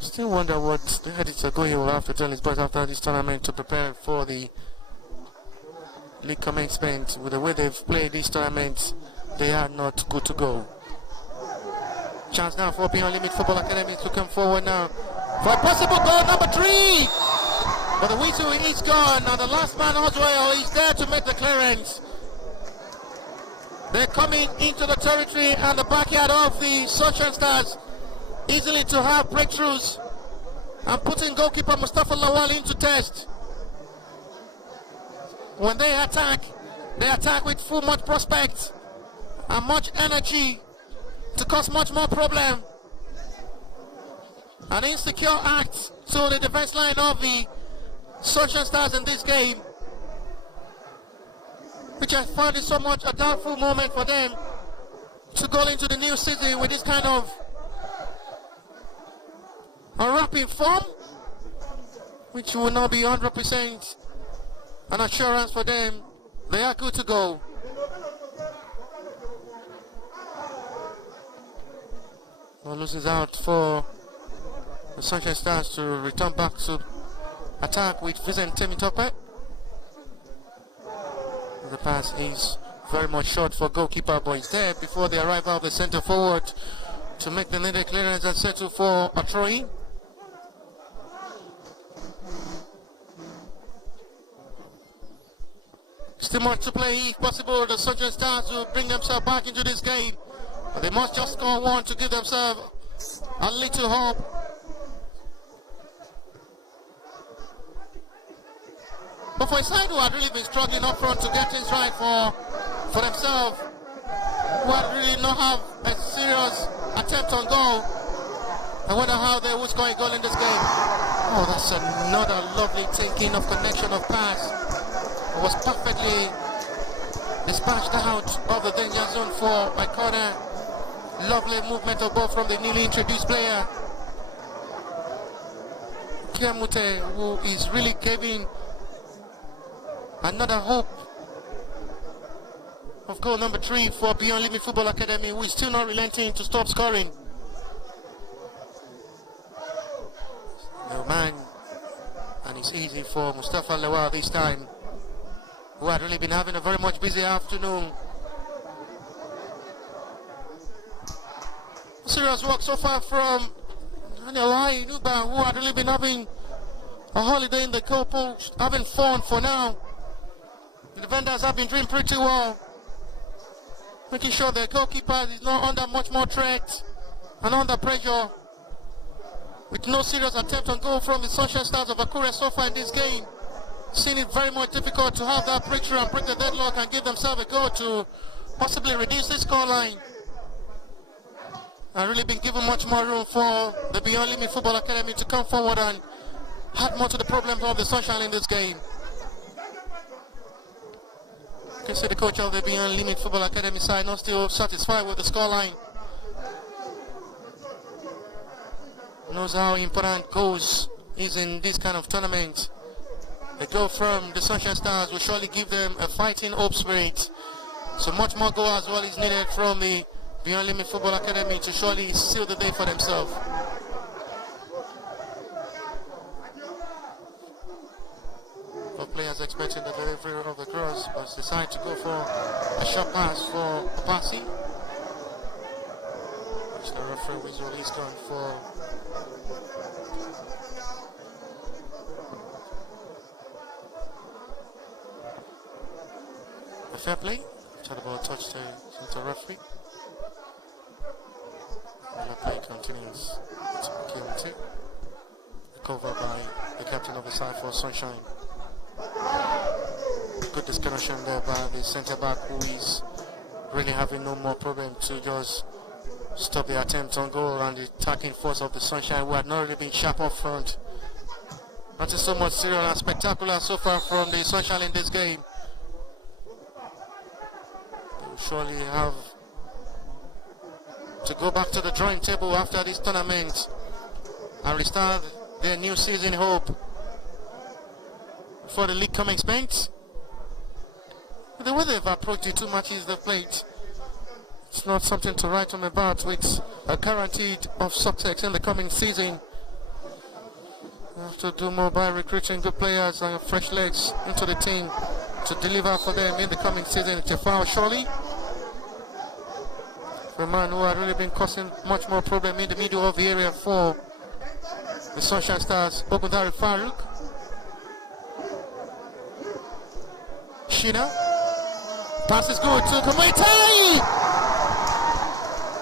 Still wonder what the editor Goye will have to tell his boys after this tournament to prepare for the league commencement. With the way they've played this tournament, they are not good to go. Chance now for Beyond Limit Football Academy to come forward now for a possible goal, number 3. But the whistle is gone. Now the last man, Oswell, is there to make the clearance. They're coming into the territory and the backyard of the Sunshine Stars, easily to have breakthroughs and putting goalkeeper Mustafa Lawal into test. When they attack with full much prospect and much energy to cause much more problem. An insecure act to the defense line of the Sunshine Stars in this game, which I find is so much a doubtful moment for them to go into the new season with this kind of a rapid form, which will not be 100% an assurance for them. They are good to go. Well, loses out for the Sunshine Stars to return back to attack with Vincent Temitope. The pass is very much short for goalkeeper, but he's there before the arrival of the centre forward to make the needed clearance and settle for a throw-in. Still much to play. If possible, the Sunshine Stars will bring themselves back into this game, but they must just score one to give themselves a little hope. But for a side who had really been struggling up front to get things right for themselves, who had really not have a serious attempt on goal, I wonder how they would score a goal in this game. Oh, that's another lovely taking of connection of pass. It was perfectly dispatched out of the danger zone for a corner. Lovely movement of ball from the newly introduced player, Kiamute, who is really giving another hope of goal number 3 for Beyond Limit Football Academy, who is still not relenting to stop scoring. No man, and it's easy for Mustafa Lawal this time, who had really been having a very much busy afternoon. Serious work so far from Daniel Inuba, who had really been having a holiday in the goalpost, having fun for now. The defenders have been doing pretty well, making sure the goalkeeper is not under much more threat and under pressure, with no serious attempt on goal from the Sunshine Stars of Akure so far in this game. Seeing it very much difficult to have that breakthrough and break the deadlock and give themselves a goal to possibly reduce the scoreline. And really been given much more room for the Beyond Limit Football Academy to come forward and add more to the problems of the Sunshine in this game. You can see the coach of the Beyond Limit Football Academy side not still satisfied with the scoreline. Knows how important goals is in this kind of tournament. A goal from the Sunshine Stars will surely give them a fighting hope spirit. So much more goal as well is needed from the Beyond Limit Football Academy to surely seal the day for themselves. For players expecting the delivery of the cross, but decide to go for a short pass for Optima, which the referee whistle is going for. A fair play. Chat about touch to referee. And the play continues. It's KMT. Covered by the captain of the side for Sunshine. Good disconnection there by the centre back, who is really having no more problem to just stop the attempt on goal, and the attacking force of the Sunshine, who had not really been sharp up front. Not so much serious and spectacular so far from the Sunshine in this game. They will surely have to go back to the drawing table after this tournament and restart their new season hope for the league commencement. The way they've approached the 2 matches they've played, it's not something to write home about, with a guaranteed of success in the coming season. They have to do more by recruiting good players and fresh legs into the team to deliver for them in the coming season. It's a foul, surely, for a man who had really been causing much more problem in the middle of the area for the Sunshine Stars. Obudari Farouk. Shina. Pass is good to Kamete.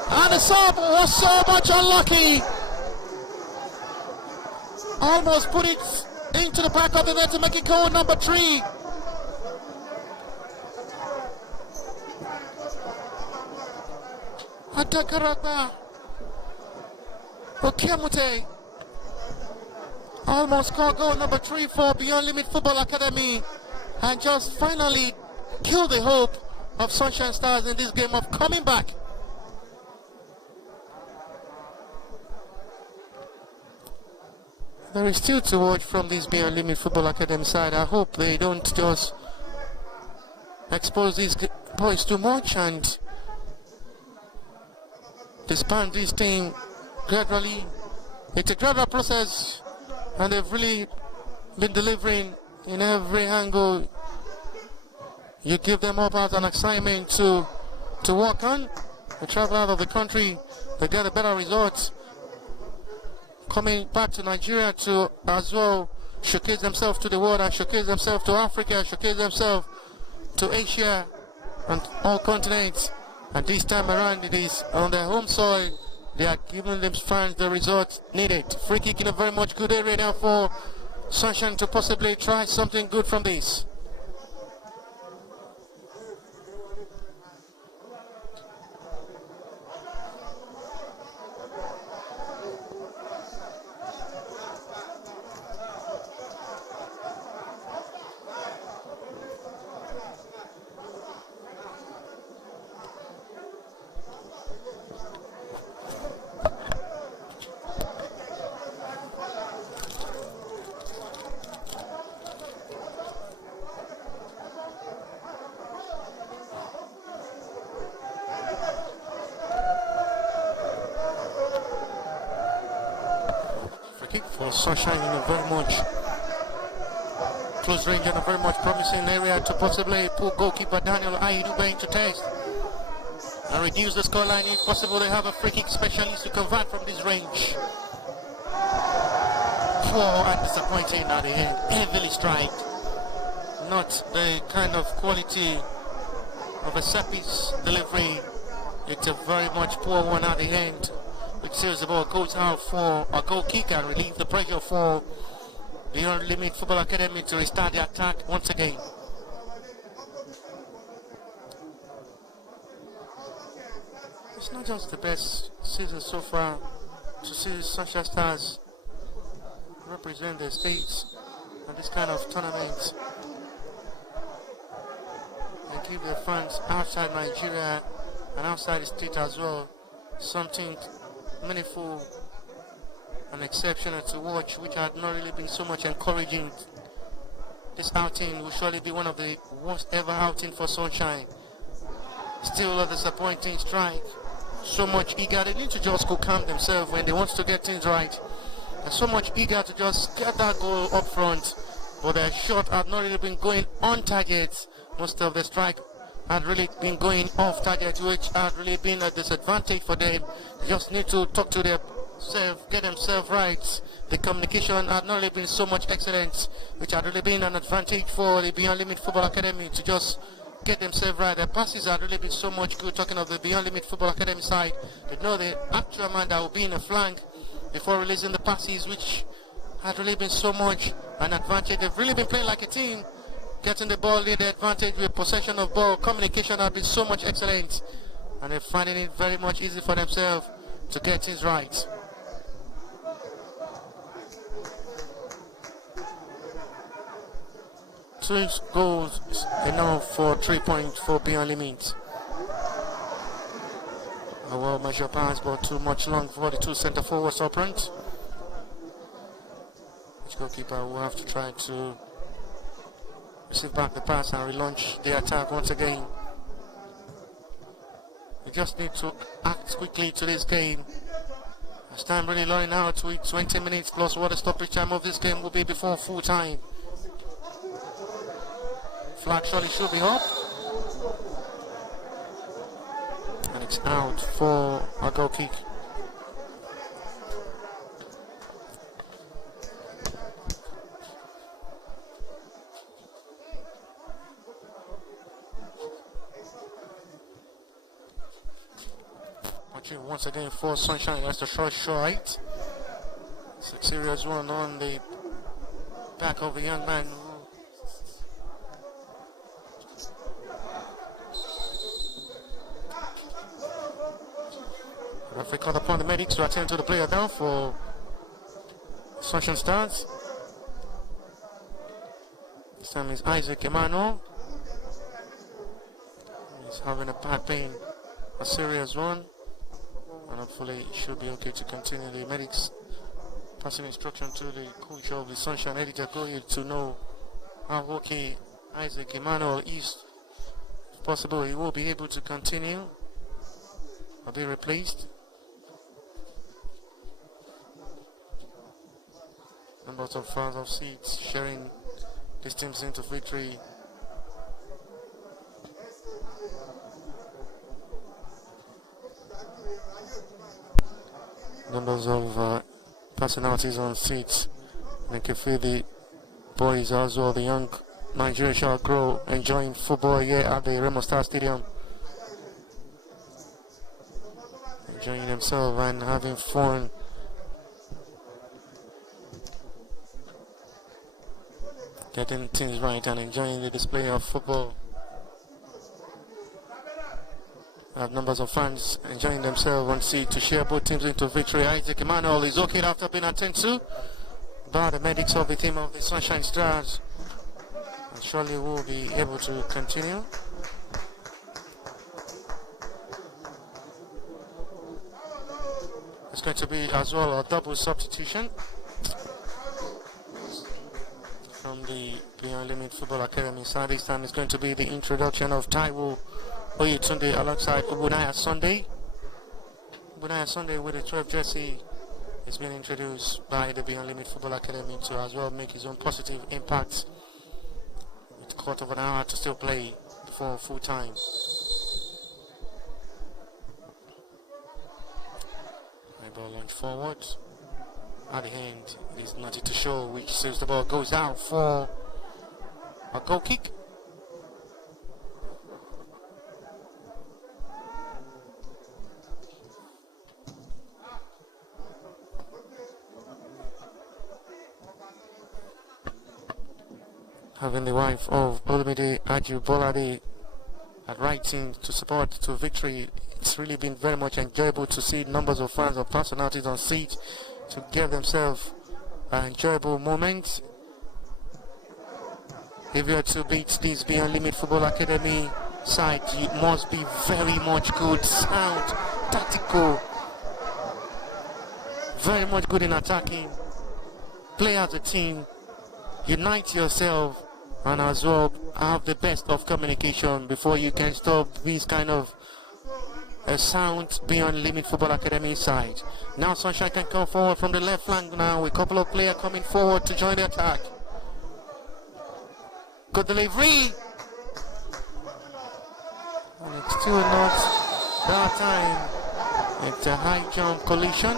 And the sub was so much unlucky. Almost put it into the back of the net to make it goal number 3. Adakaragba. Okemute. Almost scored goal number 3 for Beyond Limit Football Academy, and just finally killed the hope of Sunshine Stars in this game of coming back. There is still to watch from this Beyond Limit Football Academy side. I hope they don't just expose these boys too much and disband this team gradually. It's a gradual process, and they've really been delivering in every angle. You give them up as an assignment to work on. They travel out of the country, they get a better result. Coming back to Nigeria to as well showcase themselves to the world, and showcase themselves to Africa, showcase themselves to Asia and all continents. And this time around, it is on their home soil. They are giving them fans the results needed. Free kick in a very much good area now for Sunshine to possibly try something good from this. For Sunshine in a very much close range and a very much promising area to possibly put goalkeeper Daniel Aidube into test and reduce the scoreline. If possible, they have a free kick specialist to convert from this range. Poor and disappointing at the end, heavily striked. Not the kind of quality of a set-piece delivery. It's a very much poor one at the end, which says the ball goes out for a goal kick and relieve the pressure for Beyond Limit Football Academy to restart the attack once again. It's not just the best season so far to see Sunshine Stars represent the states at this kind of tournament and give their fans outside Nigeria and outside the state as well something meaningful and exceptional to watch, which had not really been so much encouraging. This outing will surely be one of the worst ever outing for Sunshine. Still a disappointing strike. So much eager, they need to just go calm themselves when they want to get things right. And so much eager to just get that goal up front but their shot had not really been going on target. Most of the strike had really been going off target, which had really been a disadvantage for them. They just need to talk to themselves, get themselves right. The communication had not really been so much excellence, which had really been an advantage for the Beyond Limit Football Academy to just get themselves right. Their passes had really been so much good. Talking of the Beyond Limit Football Academy side, they know the actual man that will be in the flank before releasing the passes, which had really been so much an advantage. They've really been playing like a team, getting the ball in the advantage with possession of ball. Communication had been so much excellent, and they're finding it very much easy for themselves to get things right. Two goals enough for 3 points for Beyond Limit. A well measured pass, but too much long for the two centre forwards up front. Each goalkeeper will have to try to receive back the pass and relaunch the attack once again. We just need to act quickly to this game. As time really running out with 20 minutes plus what the stoppage time of this game will be before full time. Flag surely should be up. And it's out for a goal kick. Watching once again for Sunshine. That's the short right. It's a serious one on the back of the young man. Referee called upon the medics to attend to the player down for Sunshine Stars. This time is Isaac Emmanuel. He's having a bad pain, a serious one, and hopefully he should be okay to continue. The medics passing instruction to the coach of the Sunshine, Eddie Jagoye, to know how okay Isaac Emmanuel is. If possible, he will be able to continue or be replaced. Numbers of fans of seats sharing these teams into victory. Numbers of personalities on seats. And you can feel the boys as well, the young Nigerian shall grow, enjoying football here at the Remo Star Stadium. Enjoying themselves and having fun. Getting things right and enjoying the display of football. We have numbers of fans enjoying themselves on seat to share both teams into victory. Isaac Emmanuel is okay after being attended to by the medics of the team of the Sunshine Stars, and surely will be able to continue. It's going to be as well a double substitution from the Beyond Limit Football Academy side. This time it's going to be the introduction of Taiwo Oyetunde alongside Ubunaya Sunday. Ubunaya Sunday with the 12 jersey is being introduced by the Beyond Limit Football Academy to as well make his own positive impact. With a quarter of an hour to still play before full time. High ball launch forward. At the end, it is nothing to show, which says the ball goes out for a goal kick. Having the wife of Olumide Ajibolade at right team to support to victory, it's really been very much enjoyable to see numbers of fans and personalities on seat to give themselves an enjoyable moment. If you are to beat this Beyond Limit Football Academy side, you must be very much good, sound, tactical, very much good in attacking, play as a team, unite yourself, and as well have the best of communication before you can stop this kind of a sound Beyond Limit Football Academy side. Now Sunshine can come forward from the left flank now with a couple of players coming forward to join the attack. Good delivery. And it's still not that time. It's a high jump collision.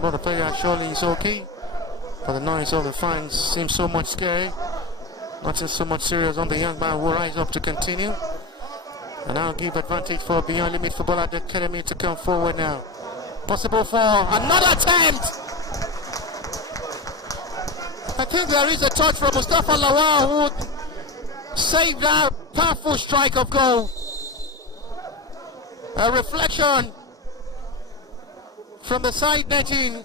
But the player surely is okay. But the noise of the fans seems so much scary. Nothing so much serious on the young man who rise up to continue. And now give advantage for Beyond Limit Football at the Academy to come forward now. Possible for another attempt. I think there is a touch from Mustafa Lawal who would save that powerful strike of goal. A reflection from the side netting,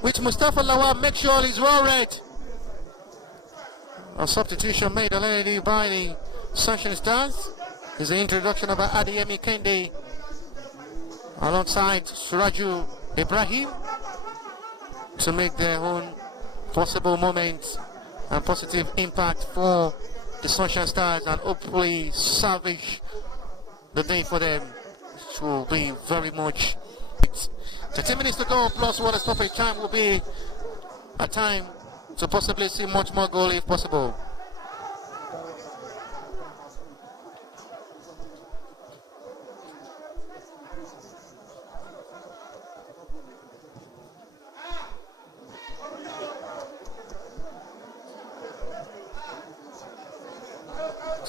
which Mustafa Lawal makes sure is well read. A substitution made already by the Sunshine Stars is the introduction of Adeyemi Kende alongside Suraju Ibrahim to make their own possible moments and positive impact for the Sunshine Stars and hopefully salvage the day for them, which will be very much. 13 minutes to go, plus what a stoppage time will be a time to possibly see much more goal if possible.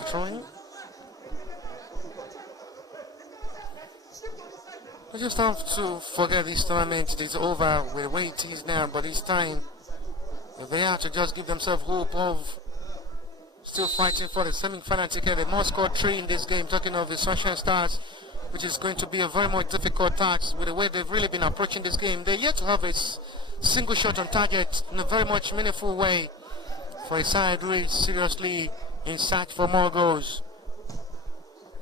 Throwing. I just have to forget this tournament is over with the way it is now, but this time if they have to just give themselves hope of still fighting for the semi-final ticket. They must score 3 in this game, talking of the Sunshine Stars, which is going to be a very much difficult task with the way they've really been approaching this game. They're yet to have a single shot on target in a very much meaningful way for a side who is seriously in search for more goals.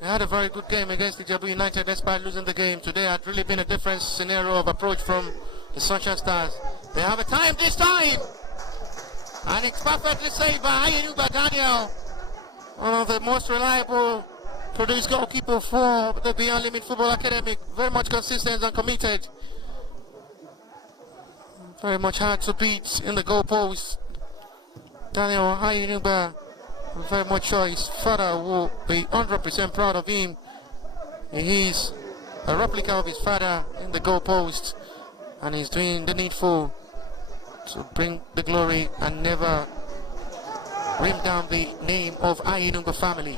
They had a very good game against the Jabu United despite losing the game. Today had really been a different scenario of approach from the Sunshine Stars. They have a time this time! And it's perfectly saved by Ayenuba Daniel, one of the most reliable produced goalkeeper for the Beyond Limit Football Academy. Very much consistent and committed. Very much hard to beat in the goalpost. Daniel Ayenuba, very much sure his father will be 100% proud of him. He is a replica of his father in the goalpost, and he's doing the needful to bring the glory and never bring down the name of Ayenunga family.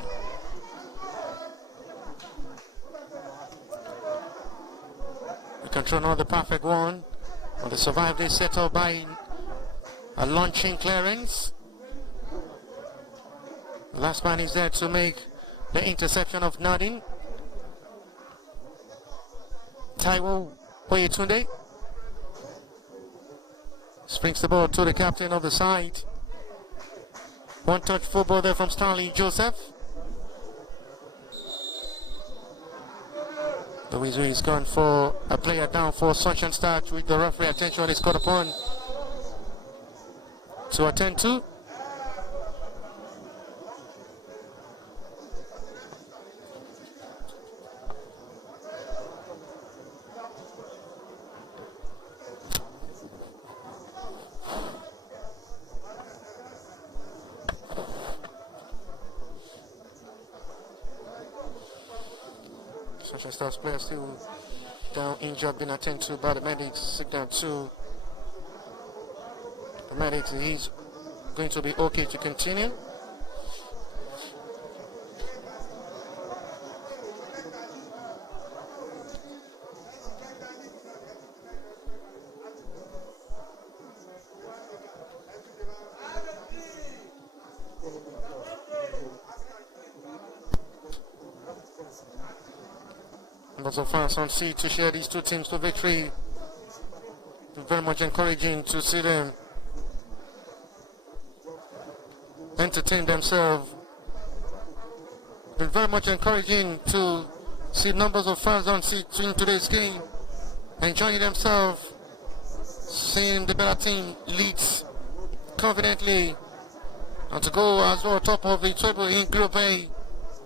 We control now the perfect one. And they survived this setup by a launching clearance. The last man is there to make the interception of Nadine. Taiwo Oyetunde springs the ball to the captain of the side. One touch football there from Stanley Joseph. The Wizard is gone for a player down for Sunshine Stars, with the referee attention is called upon to attend to. Sunshine Stars player still down injured, being attended to by the medics. Signal to the medics, he's going to be okay to continue. Lots of fans on seat to share these two teams to victory. Very much encouraging to see them entertain themselves. Been very much encouraging to see numbers of fans on seat in today's game, enjoying themselves, seeing the better team leads confidently, and to go as well top of the table in Group A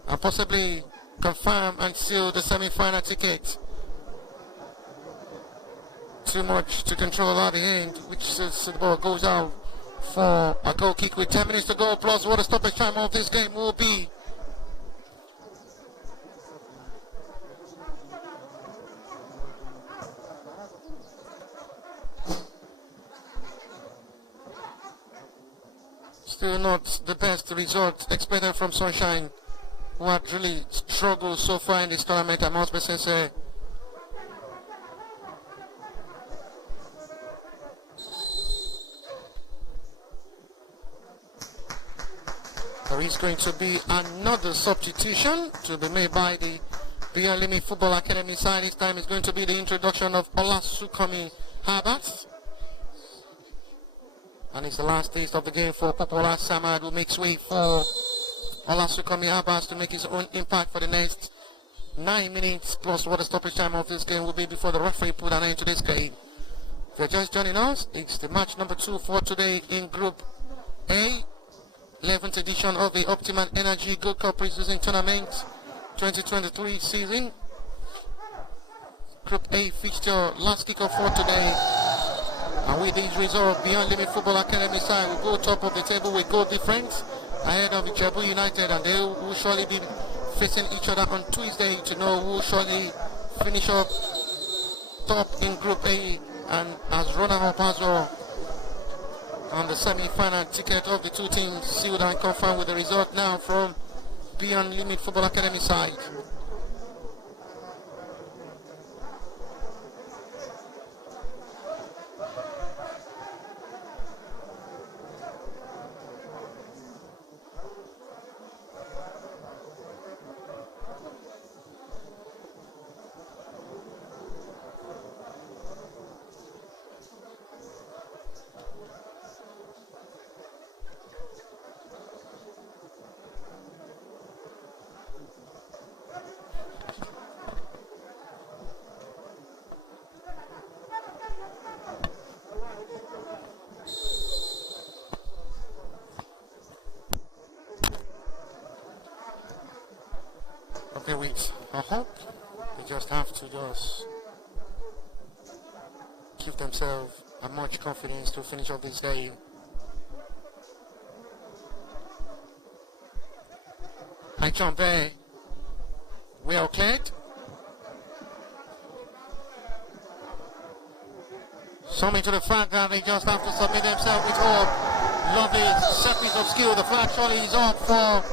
and possibly confirm and seal the semi-final ticket. Too much to control at the end, which says the ball goes out for a goal kick with 10 minutes to go, plus what the stoppage time of this game will be. Still not the best result expected from Sunshine, who had really struggled so far in this tournament, I must be sincere. There is going to be another substitution to be made by the Beyond Limit Football Academy side. This time it's going to be the introduction of Olasukomi Herbert. And it's the last taste of the game for Popola Samad, who makes way for Olasukomi Herbert to make his own impact for the next 9 minutes, plus what the stoppage time of this game will be before the referee put an end to this game. If you're just joining us, it's the match number 2 for today in Group A, 11th edition of the Optima Energy Gold Cup Preseason Tournament 2023 season. Group A fixture, last kickoff for today. And with these results, Beyond Limit Football Academy side will go top of the table with goal difference ahead of Ijebu United, and they will surely be facing each other on Tuesday to know who will surely finish up top in Group A and as runner-up as well on the semi-final ticket of the two teams sealed and confirmed with the result now from Beyond Limit Football Academy side. Okay, wait. I hope they just have to give themselves a much confidence to finish off this game. High jump there. Well cleared. Summing to the fact that they just have to submit themselves with hope. Lovely set piece of skill. The flag surely is up for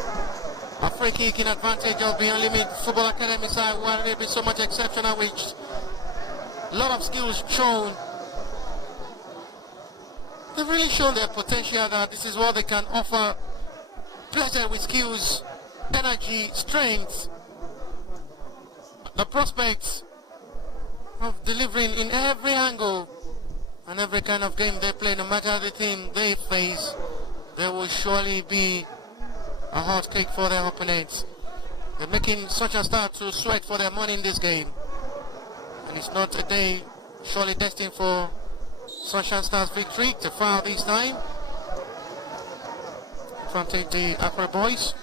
a free kick in advantage of Beyond Limit Football Academy side, where there be so much exceptional, which a lot of skills shown. They've really shown their potential that this is what they can offer. Blessed with skills, energy, strength, the prospects of delivering in every angle and every kind of game they play, no matter the team they face, there will surely be a hot cake for their opponents. They're making such a start to sweat for their money in this game. And it's not a day surely destined for Sunshine Stars victory to foul this time. Advantage the Accra boys.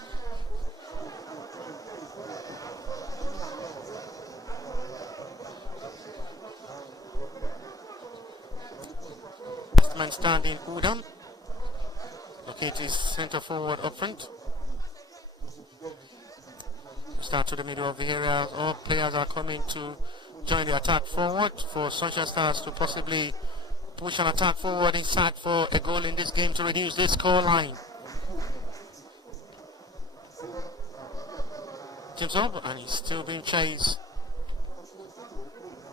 Last man standing, Udam. Located centre forward up front. Start to the middle of the area. All players are coming to join the attack forward for Sunshine Stars to possibly push an attack forward inside for a goal in this game to reduce this score line. James up, and he's still being chased.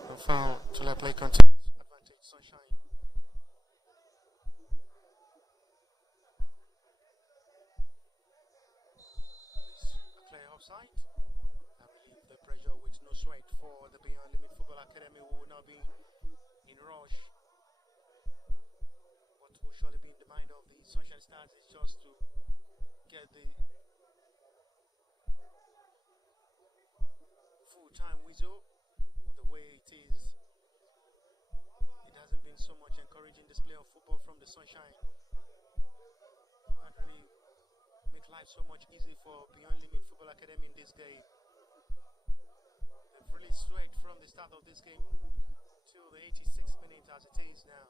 No foul till the play continues. Advantage Sunshine. A clear offside. I believe the pressure with no sweat for the Beyond Limit Football Academy will now be in rush. What will surely be in the mind of the Sunshine Stars is just to get the full-time whistle. With the way it is, it hasn't been so much encouraging display of football from the Sunshine. Actually make life so much easy for Beyond Limit Football Academy in this game. They've really sweat from the start of this game till the 86th minute as it is now.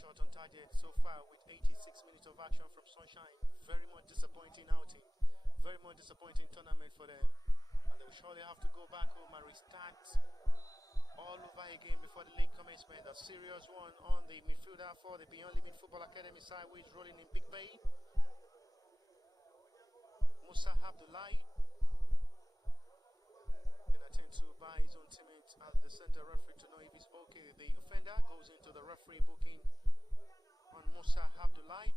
shot on target so far with 86 minutes of action from Sunshine. Very much disappointing outing. Very much disappointing tournament for them. And they will surely have to go back home and restart all over again before the league commencement. A serious one on the midfielder for the Beyond Limit Football Academy side, who is rolling in Big Bay. Musa Abdullahi. Then attend to by his own teammates at the center referee to know if he's okay. The offender goes into the referee booking on Musa Abdullahi.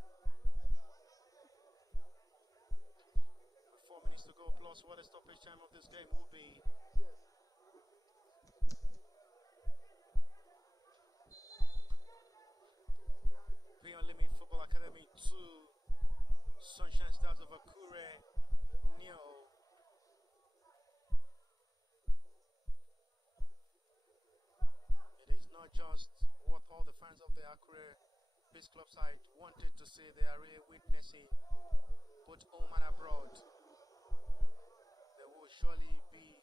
4 minutes to go plus what the stoppage time of this game will be. Beyond Limit Football Academy 2, Sunshine Stars of Akure, nil. It is not just what all the fans of the Akure Beach Club side wanted to see. They are really witnessing both home and abroad. There will surely be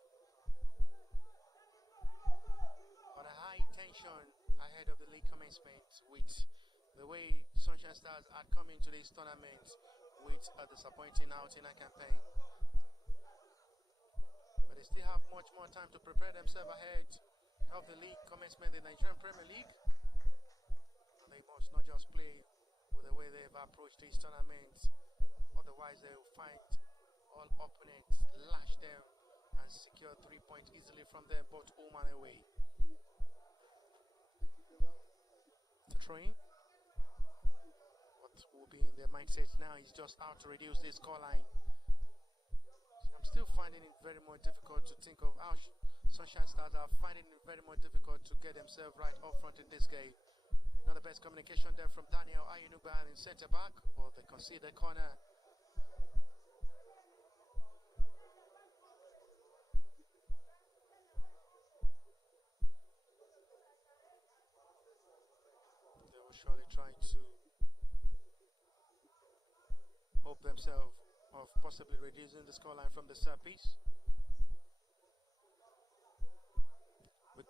on a high tension ahead of the league commencement, with the way Sunshine Stars are coming to this tournament with a disappointing outing and campaign. But they still have much more time to prepare themselves ahead of the league commencement, the Nigerian Premier League. And they must not just play with the way they've approached this tournament, otherwise they will find all opponents, lash them, and secure 3 points easily from them, both home and away. The train. What will be in their mindset now is just how to reduce this scoreline. I'm still finding it very much difficult to think of how Sunshine Stars are finding it very much difficult to get themselves right up front in this game. Not the best communication there from Daniel Ayenuba in centre back, but they concede the corner. They will surely try to hope themselves of possibly reducing the scoreline from the set piece. With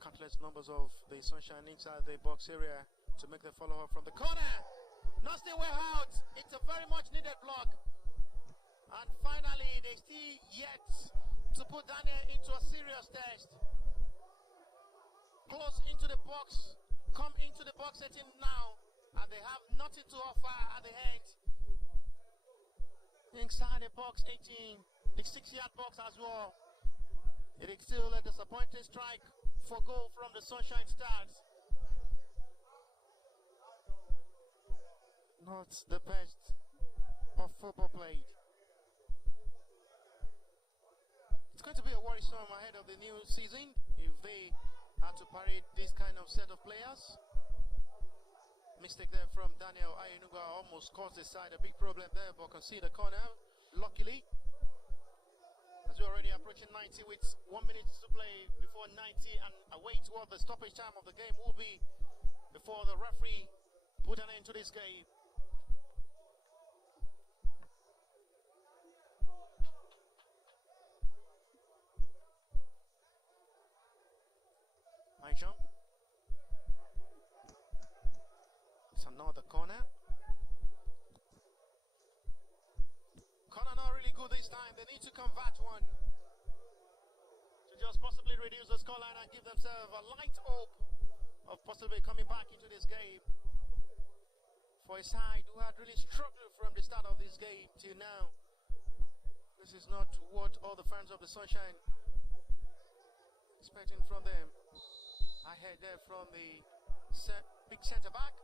countless numbers of the Sunshine inside the box area to make the follow-up from the corner. Not still well out. It's a very much needed block. And finally, they still yet to put Daniel into a serious test. Close into the box. Come into the box setting now. And they have nothing to offer at the end. Inside the box 18, the 6-yard box as well. It is still a disappointing strike for goal from the Sunshine Stars. Not the best of football played. It's going to be a worrisome ahead of the new season if they had to parade this kind of set of players. Mistake there from Daniel Ayenuga almost caused the side a big problem there, but concede the corner, luckily. As we're already approaching 90 with 1 minute to play before 90, and await what the stoppage time of the game will be before the referee put an end to this game. My jump. It's another corner. Corner not really good this time. They need to convert one to just possibly reduce the scoreline and give themselves a light hope of possibly coming back into this game. For a side who had really struggled from the start of this game till now. This is not what all the fans of the Sunshine expecting from them. I heard there from the big centre back.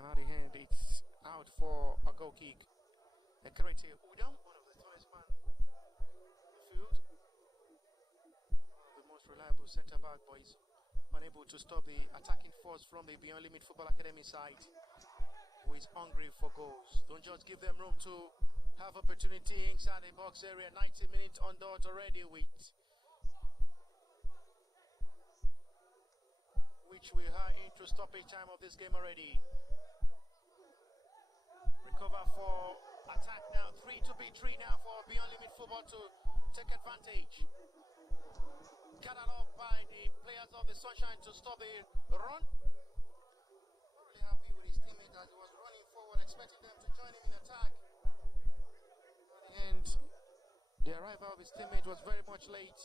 And at the end, it's out for a goal kick. Ekerete Udom, one of the tallest men in the field. The most reliable centre back, boys. Unable to stop the attacking force from the Beyond Limit Football Academy side, who is hungry for goals. Don't just give them room to have opportunity inside the box area. 90 minutes on dot already, which we are into stoppage time of this game already. Recover for attack now. 3 to be 3 now for Beyond Limit Football to take advantage. gathered up by the players of the Sunshine to stop the run. Not really happy with his teammate as he was running forward, expecting them to join him in attack. At the end, the arrival of his teammate was very much late.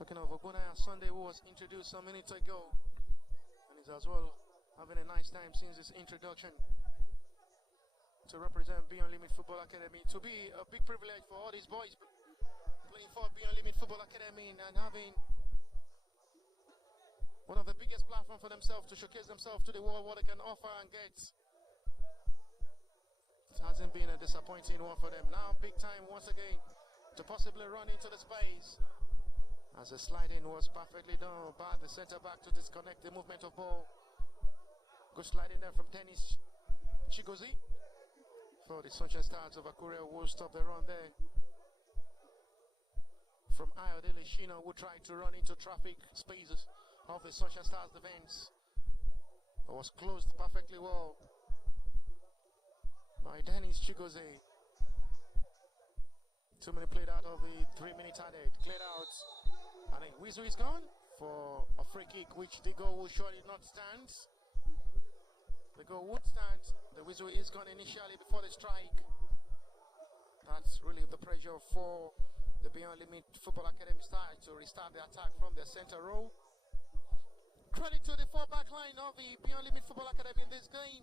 Talking of Ogbonaya Sunday, who was introduced some minutes ago, and is as well having a nice time since his introduction to represent Beyond Limit Football Academy. To be a big privilege for all these boys playing for Beyond Limit Football Academy and having one of the biggest platforms for themselves to showcase themselves to the world, what they can offer and get. It hasn't been a disappointing one for them. Now big time once again to possibly run into the space. As the sliding was perfectly done by the center back to disconnect the movement of ball. Good sliding there from Dennis Chigozie for the Sunshine Stars of Akure, who will stop the run there. From Ayodele Shina, who tried to run into traffic spaces of the Sunshine Stars defense. It was closed perfectly well by Dennis Chigozie. 2 minutes played out of the 3 minutes added. Cleared out. I think Wizu is gone for a free kick, which the goal will surely not stand. The goal won't stand. The whistle is gone initially before the strike. That's really the pressure for the Beyond Limit Football Academy stars to restart the attack from their center row. Credit to the full-back line of the Beyond Limit Football Academy in this game.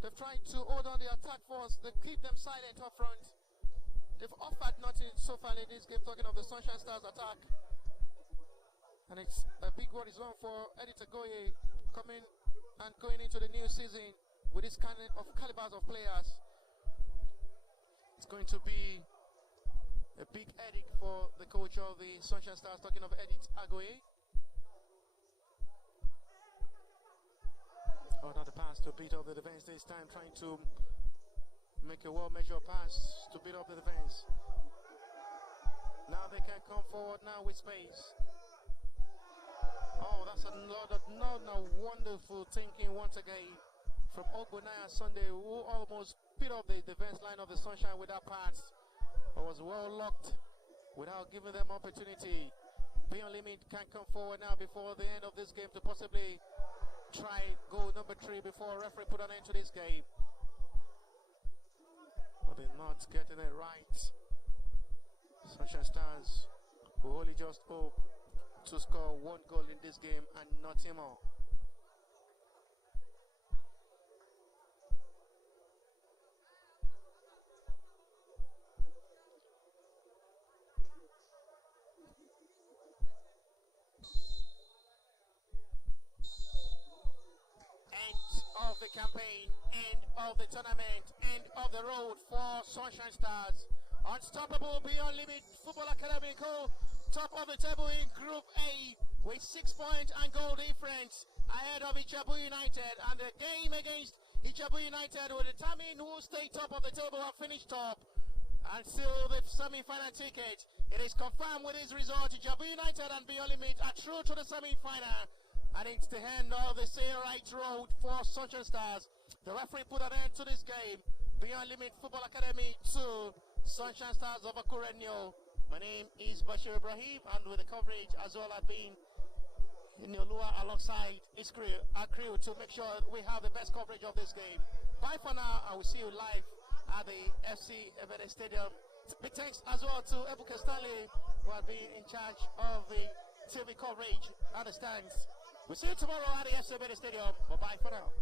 They've tried to hold on the attack force. They keep them silent up front. They've offered nothing so far in this game, talking of the Sunshine Stars attack. And it's a big word is on for Eddie Tagoye coming and going into the new season with this kind of calibers of players. It's going to be a big headache for the coach of the Sunshine Stars, talking of Eddie Tagoye. Oh, not the pass to beat up the defense this time, trying to make a well-measured pass to beat up the defense. Now they can come forward now with space. Oh, that's another wonderful thinking once again from Ogbonaya Sunday, who almost beat up the defense line of the Sunshine with that pass. It was well locked without giving them opportunity. Beyond Limit can come forward now before the end of this game to possibly try goal number 3 before a referee put an end to this game. But they're not getting it right. Sunshine Stars will only just hope to score 1 goal in this game and nothing more. End of the campaign, end of the tournament, end of the road for Sunshine Stars. Unstoppable Beyond Limit Football Academy, top of the table in Group A with 6 points and goal difference ahead of Ijebu United, and the game against Ijebu United will determine who stay top of the table or finish top and seal the semi-final ticket. It is confirmed with this result. Ijebu United and Beyond Limit are through to the semi-final, and it's the end of the say right road for Sunshine Stars. The referee put an end to this game. Beyond Limit Football Academy 2, Sunshine Stars of Akure. My name is Bashir Ibrahim, and with the coverage as well, I've been in Olua alongside his crew, our crew, to make sure we have the best coverage of this game. Bye for now, and we'll see you live at the FC Ebede Stadium. Big thanks as well to Ebuka Stanley, who has been in charge of the TV coverage at the stands. We'll see you tomorrow at the FC Ebede Stadium. Bye-bye for now.